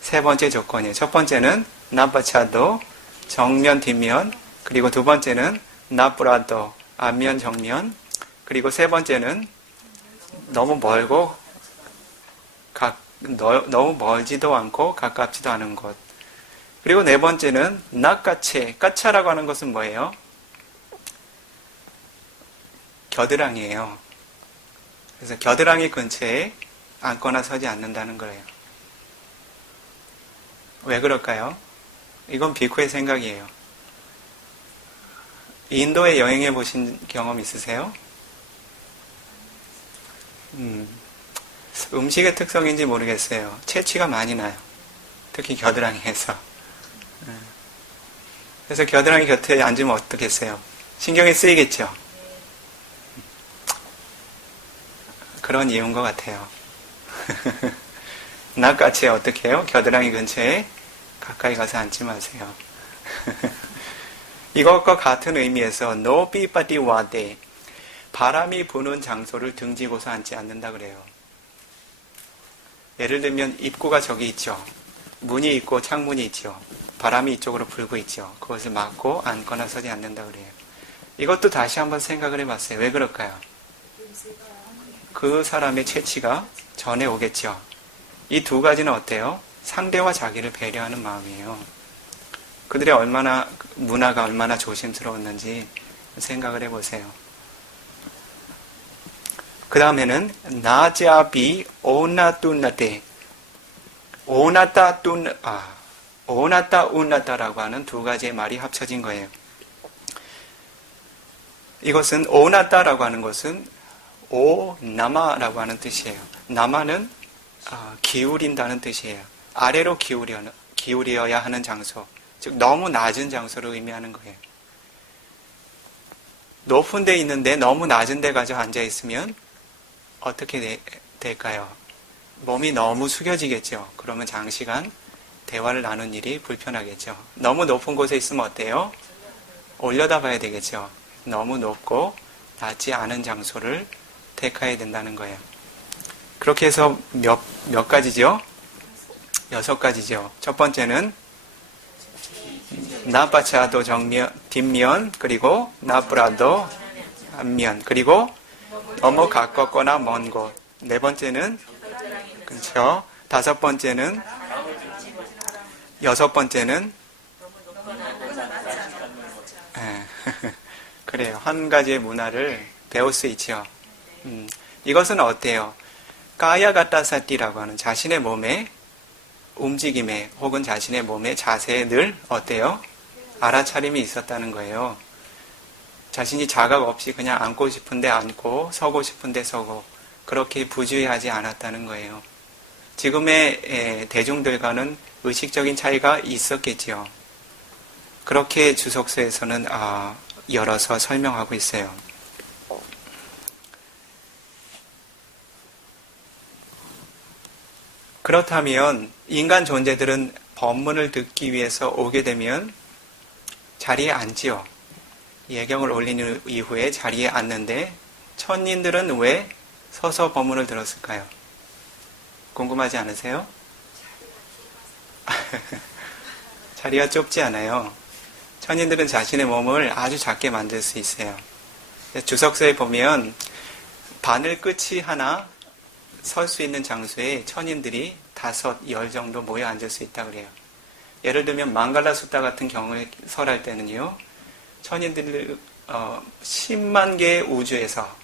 세 번째 조건이에요. 첫 번째는 나빠차도 정면 뒷면, 그리고 두 번째는 나뿌라도 앞면 정면, 그리고 세 번째는 너무 멀고 너무 멀지도 않고 가깝지도 않은 곳. 그리고 네 번째는 나까체. 까차라고 하는 것은 뭐예요? 겨드랑이에요. 그래서 겨드랑이 근처에 앉거나 서지 않는다는 거예요. 왜 그럴까요? 이건 비쿠의 생각이에요. 인도에 여행해 보신 경험 있으세요? 음식의 특성인지 모르겠어요. 채취가 많이 나요. 특히 겨드랑이에서. 그래서 겨드랑이 곁에 앉으면 어떻겠어요? 신경이 쓰이겠죠? 그런 이유인 것 같아요. 나같이 어떻게 해요? 겨드랑이 근처에 가까이 가서 앉지 마세요. 이것과 같은 의미에서 노비빠디와데 바람이 부는 장소를 등지고서 앉지 않는다 그래요. 예를 들면 입구가 저기 있죠. 문이 있고 창문이 있죠. 바람이 이쪽으로 불고 있죠. 그것을 막고 앉거나 서지 않는다 그래요. 이것도 다시 한번 생각을 해봤어요. 왜 그럴까요? 그 사람의 채취가 전에 오겠죠. 이 두 가지는 어때요? 상대와 자기를 배려하는 마음이에요. 그들의 문화가 얼마나 조심스러웠는지 생각을 해보세요. 그 다음에는 나자비 오나뚜나데 오나따 우나따라고 하는 두 가지의 말이 합쳐진 거예요. 이것은 오나따라고 하는 것은 오나마라고 하는 뜻이에요. 나마는 기울인다는 뜻이에요. 아래로 기울여야 하는 장소, 즉 너무 낮은 장소를 의미하는 거예요. 높은 데 있는데 너무 낮은 데 가서 앉아 있으면 어떻게 될까요? 몸이 너무 숙여지겠죠. 그러면 장시간 대화를 나눈 일이 불편하겠죠. 너무 높은 곳에 있으면 어때요? 올려다 봐야 되겠죠. 너무 높고 낮지 않은 장소를 택해야 된다는 거예요. 그렇게 해서 몇 가지죠? 6가지죠. 첫 번째는 나빠차도 뒷면, 그리고 나뿌라도 앞면, 그리고 너무 가깝거나 먼 곳. 네 번째는 그렇죠. 다섯 번째는 여섯 번째는 그래요. 한 가지의 문화를 배울 수 있죠. 이것은 어때요? 까야가타사티라고 하는 자신의 몸의 움직임에 혹은 자신의 몸의 자세에 늘 어때요? 알아차림이 있었다는 거예요. 자신이 자각 없이 그냥 앉고 싶은데 앉고 서고 싶은데 서고 그렇게 부주의하지 않았다는 거예요. 지금의 대중들과는 의식적인 차이가 있었겠지요. 그렇게 주석서에서는 열어서 설명하고 있어요. 그렇다면 인간 존재들은 법문을 듣기 위해서 오게 되면 자리에 앉지요. 예경을 올린 이후에 자리에 앉는데 천인들은 왜 서서 법문을 들었을까요? 궁금하지 않으세요? 자리가 좁지 않아요. 천인들은 자신의 몸을 아주 작게 만들 수 있어요. 주석서에 보면 바늘 끝이 하나 설 수 있는 장소에 천인들이 5, 10 정도 모여 앉을 수 있다고 그래요. 예를 들면 망갈라 숫다 같은 경우에 설할 때는요. 천인들 10만 개의 우주에서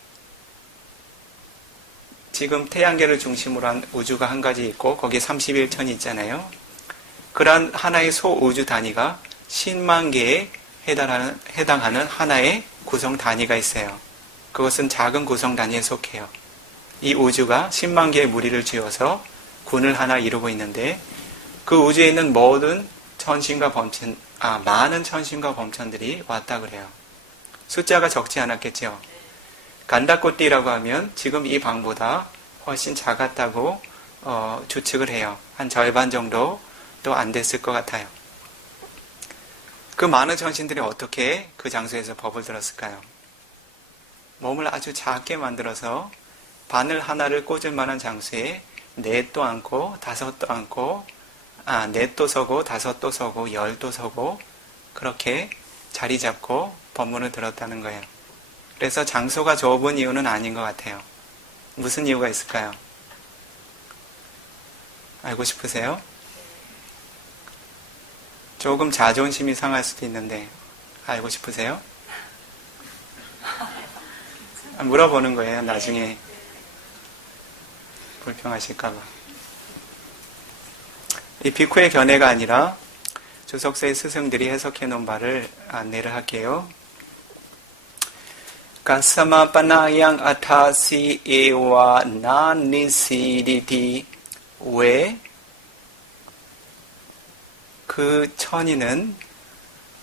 지금 태양계를 중심으로 한 우주가 한 가지 있고 거기에 31천이 있잖아요. 그러한 하나의 소우주 단위가 10만 개에 해당하는 하나의 구성 단위가 있어요. 그것은 작은 구성 단위에 속해요. 이 우주가 10만 개의 무리를 쥐어서 군을 하나 이루고 있는데 그 우주에 있는 모든 많은 천신과 범천들이 왔다 그래요. 숫자가 적지 않았겠죠. 간다꼬띠라고 하면 지금 이 방보다 훨씬 작았다고 추측을 해요. 한 절반 정도도 안 됐을 것 같아요. 그 많은 천신들이 어떻게 그 장소에서 법을 들었을까요? 몸을 아주 작게 만들어서 바늘 하나를 꽂을 만한 장소에 넷도 앉고 다섯도 앉고 넷도 서고 다섯도 서고 열도 서고 그렇게 자리 잡고 법문을 들었다는 거예요. 그래서 장소가 좁은 이유는 아닌 것 같아요. 무슨 이유가 있을까요? 알고 싶으세요? 조금 자존심이 상할 수도 있는데 알고 싶으세요? 물어보는 거예요. 나중에 불평하실까봐. 이 비쿠의 견해가 아니라 주석서의 스승들이 해석해 놓은 바를 안내를 할게요. 가사마 빠나양 아타시 에와 나니시리디 왜 그 천이는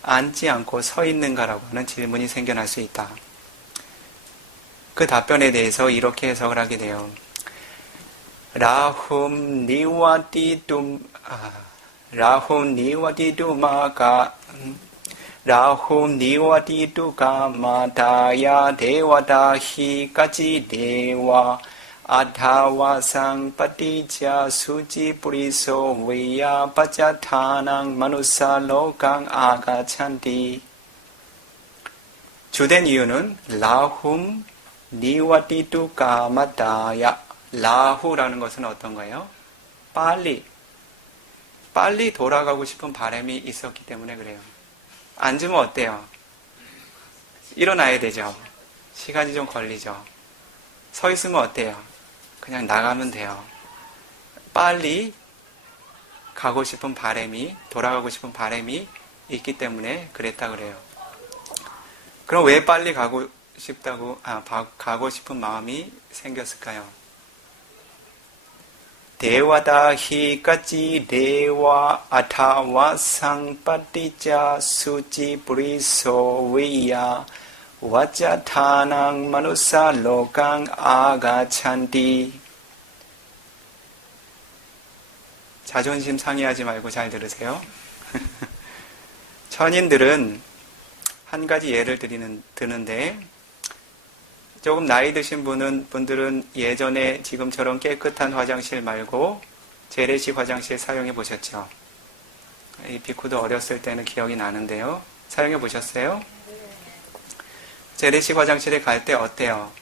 앉지 않고 서 있는가라고 하는 질문이 생겨날 수 있다. 그 답변에 대해서 이렇게 해석을 하게 돼요. 라훔 니와디두가 마다야 데와다히 까지 데와 아타와상 빠티자 수지 뿌리소 위야 빠자타낭 마누사 로강 아가찬디. 주된 이유는 라훔 니와디두가 마다야. 라후라는 것은 어떤 거예요? 빨리 돌아가고 싶은 바람이 있었기 때문에 그래요. 앉으면 어때요? 일어나야 되죠. 시간이 좀 걸리죠. 서 있으면 어때요? 그냥 나가면 돼요. 빨리 가고 싶은 바람이, 돌아가고 싶은 바람이 있기 때문에 그랬다 그래요. 그럼 왜 빨리 가고 싶은 마음이 생겼을까요? 데와다히 까지 데와 아타와 상빠티자 수지 브리소 위야 와자타낭 마누사 로강 아가찬디. 자존심 상해하지 말고 잘 들으세요. 천인들은 한 가지 예를 드는데 조금 나이 드신 분들은 예전에 지금처럼 깨끗한 화장실 말고 재래식 화장실 사용해 보셨죠? 이 비쿠도 어렸을 때는 기억이 나는데요. 사용해 보셨어요? 재래식 화장실에 갈 때 어때요?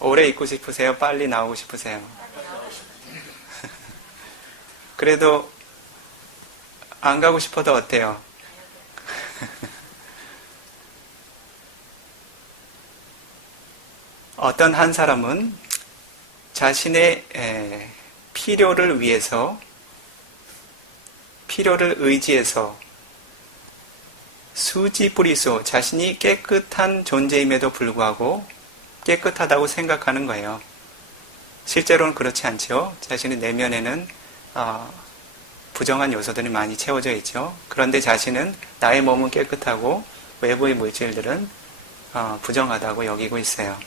오래 있고 싶으세요? 빨리 나오고 싶으세요? 그래도 안 가고 싶어도 어때요? 어떤 한 사람은 자신의 필요를 의지해서 수지 뿌리소, 자신이 깨끗한 존재임에도 불구하고 깨끗하다고 생각하는 거예요. 실제로는 그렇지 않죠. 자신의 내면에는 부정한 요소들이 많이 채워져 있죠. 그런데 자신은 나의 몸은 깨끗하고 외부의 물질들은 부정하다고 여기고 있어요.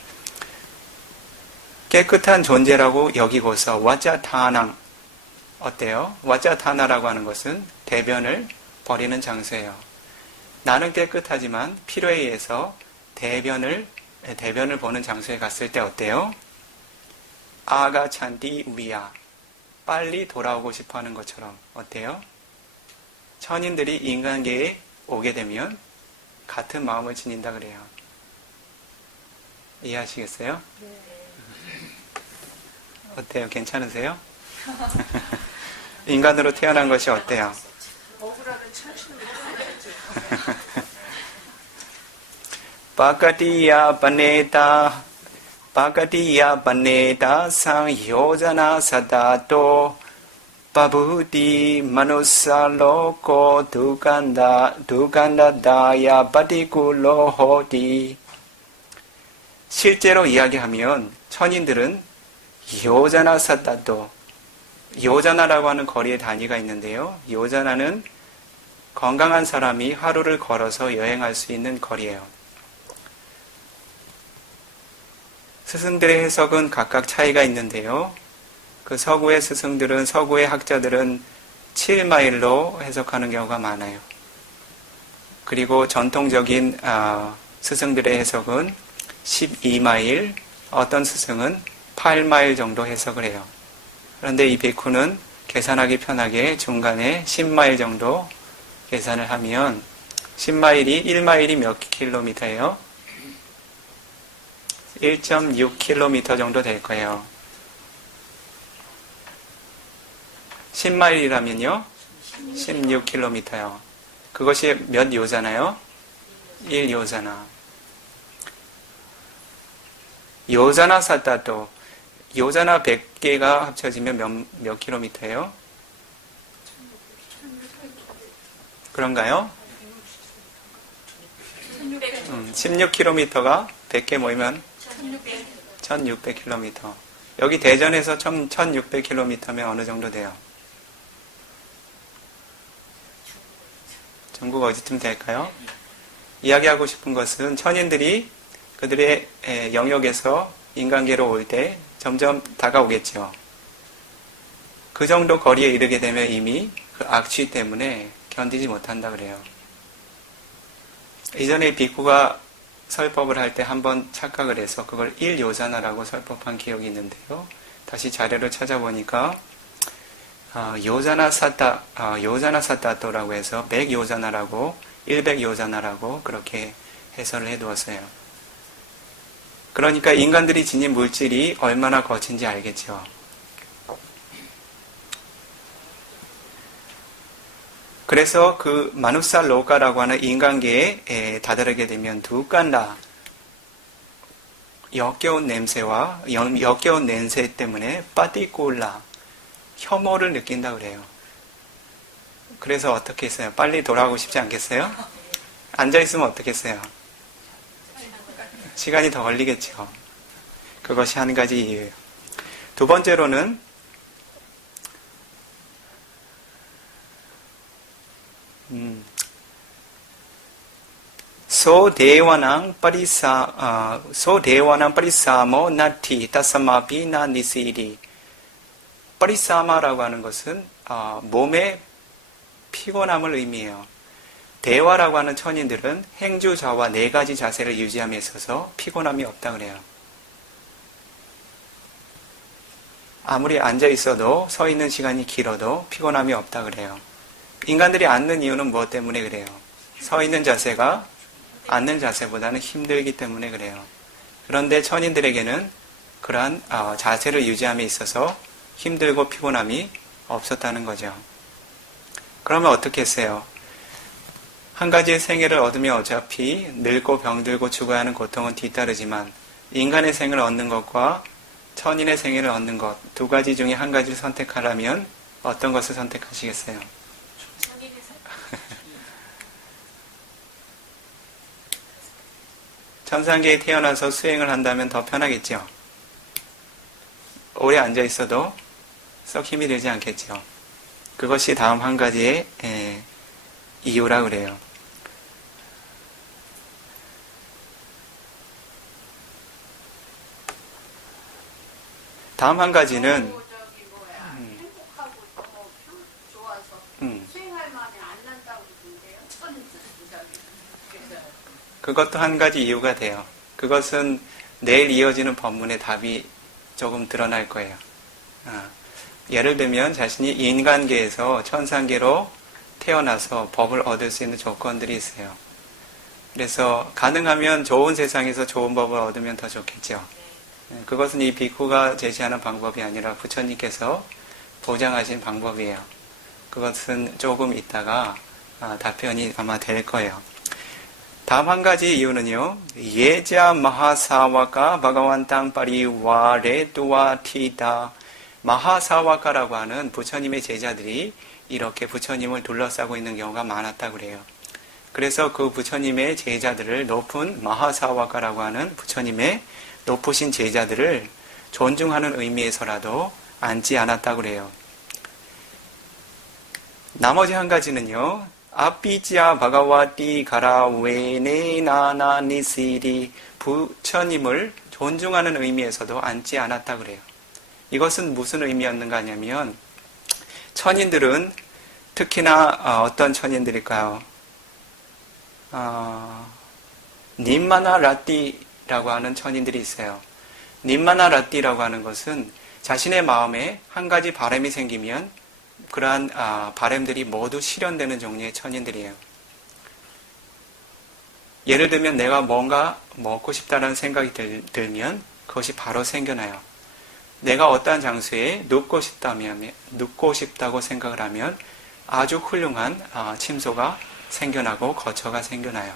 깨끗한 존재라고 여기고서 와자타낭, 어때요? 와자타나라고 하는 것은 대변을 버리는 장소예요. 나는 깨끗하지만 필요에 의해서 대변을 보는 장소에 갔을 때 어때요? 아가 찬디 위야, 빨리 돌아오고 싶어 하는 것처럼 어때요? 천인들이 인간계에 오게 되면 같은 마음을 지닌다 그래요. 이해하시겠어요? 네. 어때요? 괜찮으세요? 인간으로 태어난 것이 어때요? Pakatiya paneta sang yojana sadato Pabuti manusa loko dukanda daya patikulo hoti. 실제로 이야기하면 천인들은 요자나 사타도, 요자나라고 하는 거리의 단위가 있는데요. 요자나는 건강한 사람이 하루를 걸어서 여행할 수 있는 거리예요. 스승들의 해석은 각각 차이가 있는데요. 그 서구의 스승들은, 서구의 학자들은 7마일로 해석하는 경우가 많아요. 그리고 전통적인 스승들의 해석은 12마일, 어떤 스승은 8마일 정도 해석을 해요. 그런데 이 비쿠는 계산하기 편하게 중간에 10마일 정도 계산을 하면 1마일이 몇 킬로미터예요? 1.6km 정도 될 거예요. 10마일이라면요? 16km요. 그것이 몇 요잖아요? 1요잖아. 요자나 사타도, 요자나 100개가 합쳐지면 몇 킬로미터예요? 그런가요? 16km가 100개 모이면 1600km. 여기 대전에서 1600km면 어느 정도 돼요? 전국 어디쯤 될까요? 이야기하고 싶은 것은 천인들이 그들의 영역에서 인간계로 올 때 점점 다가오겠죠. 그 정도 거리에 이르게 되면 이미 그 악취 때문에 견디지 못한다 그래요. 이전에 비쿠가 설법을 할 때 한번 착각을 해서 그걸 1요자나라고 설법한 기억이 있는데요. 다시 자료를 찾아보니까 요자나 사타토라고 해서 100요자나라고 100요자나라고 그렇게 해설을 해두었어요. 그러니까 인간들이 지닌 물질이 얼마나 거친지 알겠죠. 그래서 그 마누사 로카라고 하는 인간계에 다다르게 되면 두깐다, 역겨운 냄새와 역겨운 냄새 때문에 빠띠꼴라, 혐오를 느낀다 그래요. 그래서 어떻게 했어요? 빨리 돌아가고 싶지 않겠어요? 앉아있으면 어떻겠어요? 시간이 더 걸리겠죠. 그것이 한 가지 이유예요. 두 번째로는 소대와낭 파리사모 나티 타사마비 나 니시리. 파리사마라고 하는 것은 몸의 피곤함을 의미해요. 대화라고 하는 천인들은 행주자와 4가지 자세를 유지함에 있어서 피곤함이 없다 그래요. 아무리 앉아 있어도 서 있는 시간이 길어도 피곤함이 없다 그래요. 인간들이 앉는 이유는 무엇 때문에 그래요? 서 있는 자세가 앉는 자세보다는 힘들기 때문에 그래요. 그런데 천인들에게는 그러한 자세를 유지함에 있어서 힘들고 피곤함이 없었다는 거죠. 그러면 어떻게 했어요? 한 가지의 생애를 얻으면 어차피 늙고 병들고 죽어야 하는 고통은 뒤따르지만 인간의 생을 얻는 것과 천인의 생애를 얻는 것, 두 가지 중에 한 가지를 선택하라면 어떤 것을 선택하시겠어요? 천상계에 태어나서 수행을 한다면 더 편하겠죠. 오래 앉아 있어도 썩 힘이 들지 않겠죠. 그것이 다음 한 가지의 이유라 그래요. 다음 한 가지는 행복하고 너무 좋아서 수행할 마음이 안 난다고 그러는데요. 그것도 한 가지 이유가 돼요. 그것은 내일 이어지는 법문의 답이 조금 드러날 거예요. 예를 들면 자신이 인간계에서 천상계로 태어나서 법을 얻을 수 있는 조건들이 있어요. 그래서 가능하면 좋은 세상에서 좋은 법을 얻으면 더 좋겠죠. 그것은 이 비쿠가 제시하는 방법이 아니라 부처님께서 보장하신 방법이에요. 그것은 조금 있다가 답변이 아마 될 거예요. 다음 한 가지 이유는요. 예자 마하사와가 바가완땅 파리와레 두와티다. 마하사와가라고 하는 부처님의 제자들이 이렇게 부처님을 둘러싸고 있는 경우가 많았다고 그래요. 그래서 그 부처님의 제자들을 높은 마하사와가라고 하는 부처님의 높으신 제자들을 존중하는 의미에서라도 앉지 않았다고 그래요. 나머지 한 가지는요. 아피지아 바가와티 가라웨네나나 니시리 부처님을 존중하는 의미에서도 앉지 않았다고 그래요. 이것은 무슨 의미였는가 하냐면 천인들은 특히나 어떤 천인들일까요? 님마나 라띠라고 하는 천인들이 있어요. 님마나 라띠라고 하는 것은 자신의 마음에 한 가지 바람이 생기면 그러한 바람들이 모두 실현되는 종류의 천인들이에요. 예를 들면 내가 뭔가 먹고 싶다는 생각이 들면 그것이 바로 생겨나요. 내가 어떠한 장소에 눕고 싶다고 생각을 하면 아주 훌륭한 침소가 생겨나고 거처가 생겨나요.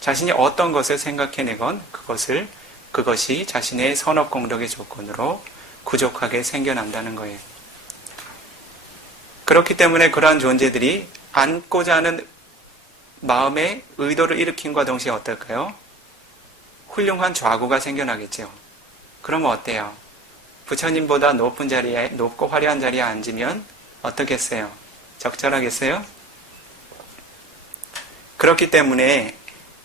자신이 어떤 것을 생각해내건 그것이 자신의 선업공덕의 조건으로 구족하게 생겨난다는 거예요. 그렇기 때문에 그러한 존재들이 앉고자 하는 마음의 의도를 일으킴과 동시에 어떨까요? 훌륭한 좌구가 생겨나겠죠. 그러면 어때요? 부처님보다 높고 화려한 자리에 앉으면 어떻겠어요? 적절하겠어요? 그렇기 때문에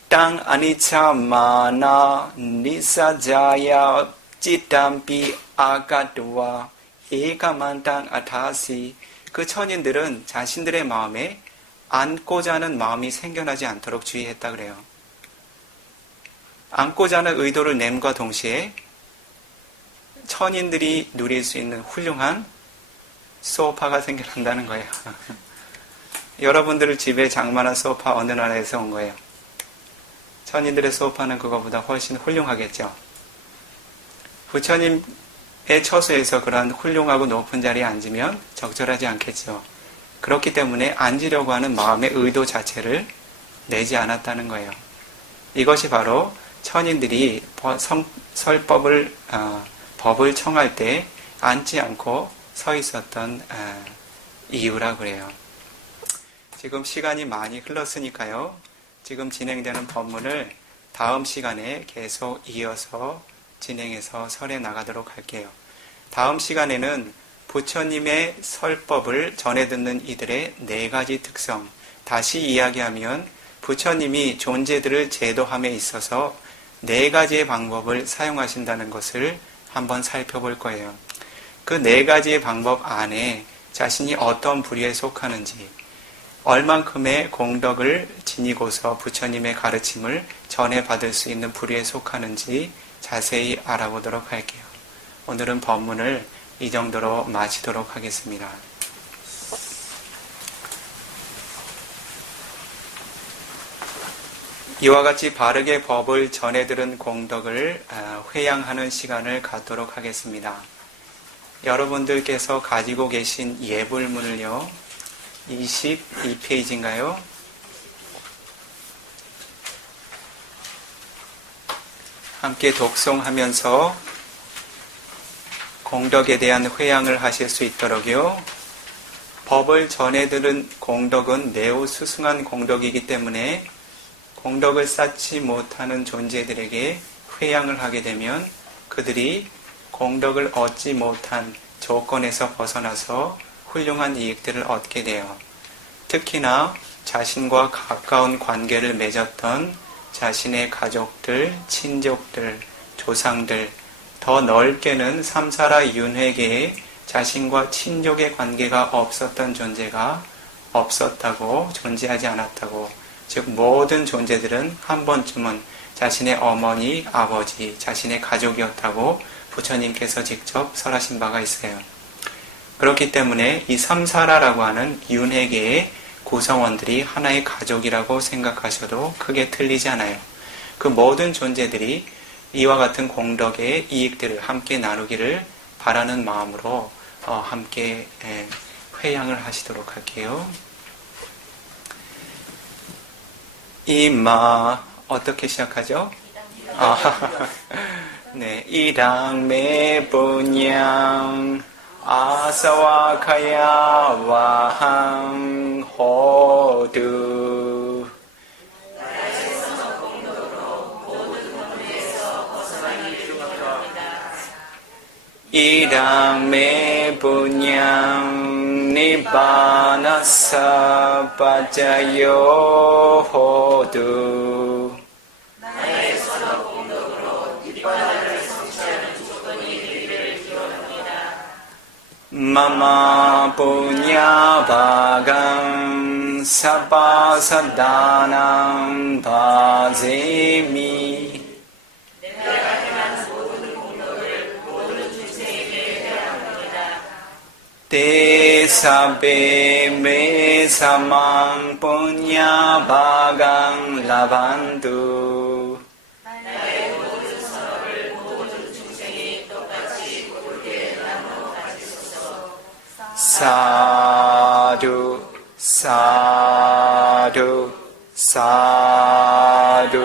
땅 아니차 마나 니사자야 찌담비 아가드와 에가만땅 아타시 그 천인들은 자신들의 마음에 앉고자 하는 마음이 생겨나지 않도록 주의했다 그래요. 앉고자 하는 의도를 nem과 동시에 천인들이 누릴 수 있는 훌륭한 소파가 생겨난다는 거예요. 여러분들 집에 장만한 소파 어느 나라에서 온 거예요? 천인들의 소파는 그거보다 훨씬 훌륭하겠죠. 부처님의 처소에서 그러한 훌륭하고 높은 자리에 앉으면 적절하지 않겠죠. 그렇기 때문에 앉으려고 하는 마음의 의도 자체를 내지 않았다는 거예요. 이것이 바로 천인들이 법을 청할 때 앉지 않고 서 있었던 이유라 그래요. 지금 시간이 많이 흘렀으니까요. 지금 진행되는 법문을 다음 시간에 계속 이어서 진행해서 설해 나가도록 할게요. 다음 시간에는 부처님의 설법을 전해 듣는 이들의 4가지 특성, 다시 이야기하면 부처님이 존재들을 제도함에 있어서 4가지의 방법을 사용하신다는 것을 한번 살펴볼 거예요. 그 4가지의 방법 안에 자신이 어떤 부류에 속하는지, 얼만큼의 공덕을 지니고서 부처님의 가르침을 전해받을 수 있는 부류에 속하는지 자세히 알아보도록 할게요. 오늘은 법문을 이 정도로 마치도록 하겠습니다. 이와 같이 바르게 법을 전해들은 공덕을 회양하는 시간을 갖도록 하겠습니다. 여러분들께서 가지고 계신 예불문을요, 22페이지인가요? 함께 독송하면서 공덕에 대한 회양을 하실 수 있도록요. 법을 전해들은 공덕은 매우 수승한 공덕이기 때문에 공덕을 쌓지 못하는 존재들에게 회양을 하게 되면 그들이 공덕을 얻지 못한 조건에서 벗어나서 훌륭한 이익들을 얻게 돼요. 특히나 자신과 가까운 관계를 맺었던 자신의 가족들, 친족들, 조상들, 더 넓게는 삼사라 윤회계에 자신과 친족의 관계가 없었던 존재가 없었다고, 존재하지 않았다고, 즉 모든 존재들은 한 번쯤은 자신의 어머니, 아버지, 자신의 가족이었다고 부처님께서 직접 설하신 바가 있어요. 그렇기 때문에 이 삼사라라고 하는 윤회계의 구성원들이 하나의 가족이라고 생각하셔도 크게 틀리지 않아요. 그 모든 존재들이 이와 같은 공덕의 이익들을 함께 나누기를 바라는 마음으로 함께 회양을 하시도록 할게요. 이마 어떻게 시작하죠? 네, 이랑메 분양 아사와카야 와항 호두 이랑메 분양 니바나사 빠자요 호두 마마 punya 사바사다낭 바제미 데사베 메사망 punya 라반두 사두 사두 사두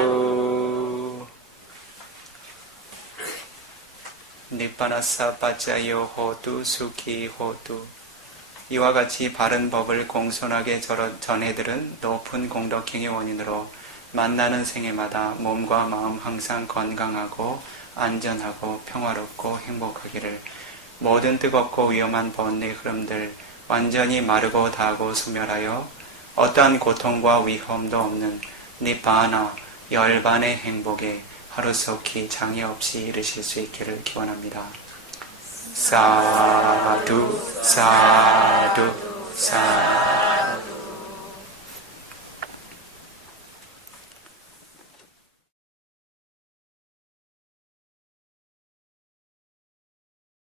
니빠나사 빠짜요 호두 수키 호두. 이와 같이 바른 법을 공손하게 전해들은 높은 공덕행의 원인으로 만나는 생애마다 몸과 마음 항상 건강하고 안전하고 평화롭고 행복하기를, 모든 뜨겁고 위험한 번뇌 흐름들 완전히 마르고 닿고 소멸하여 어떠한 고통과 위험도 없는 니바나 열반의 행복에 하루속히 장애 없이 이르실 수 있기를 기원합니다. 사두 사두 사두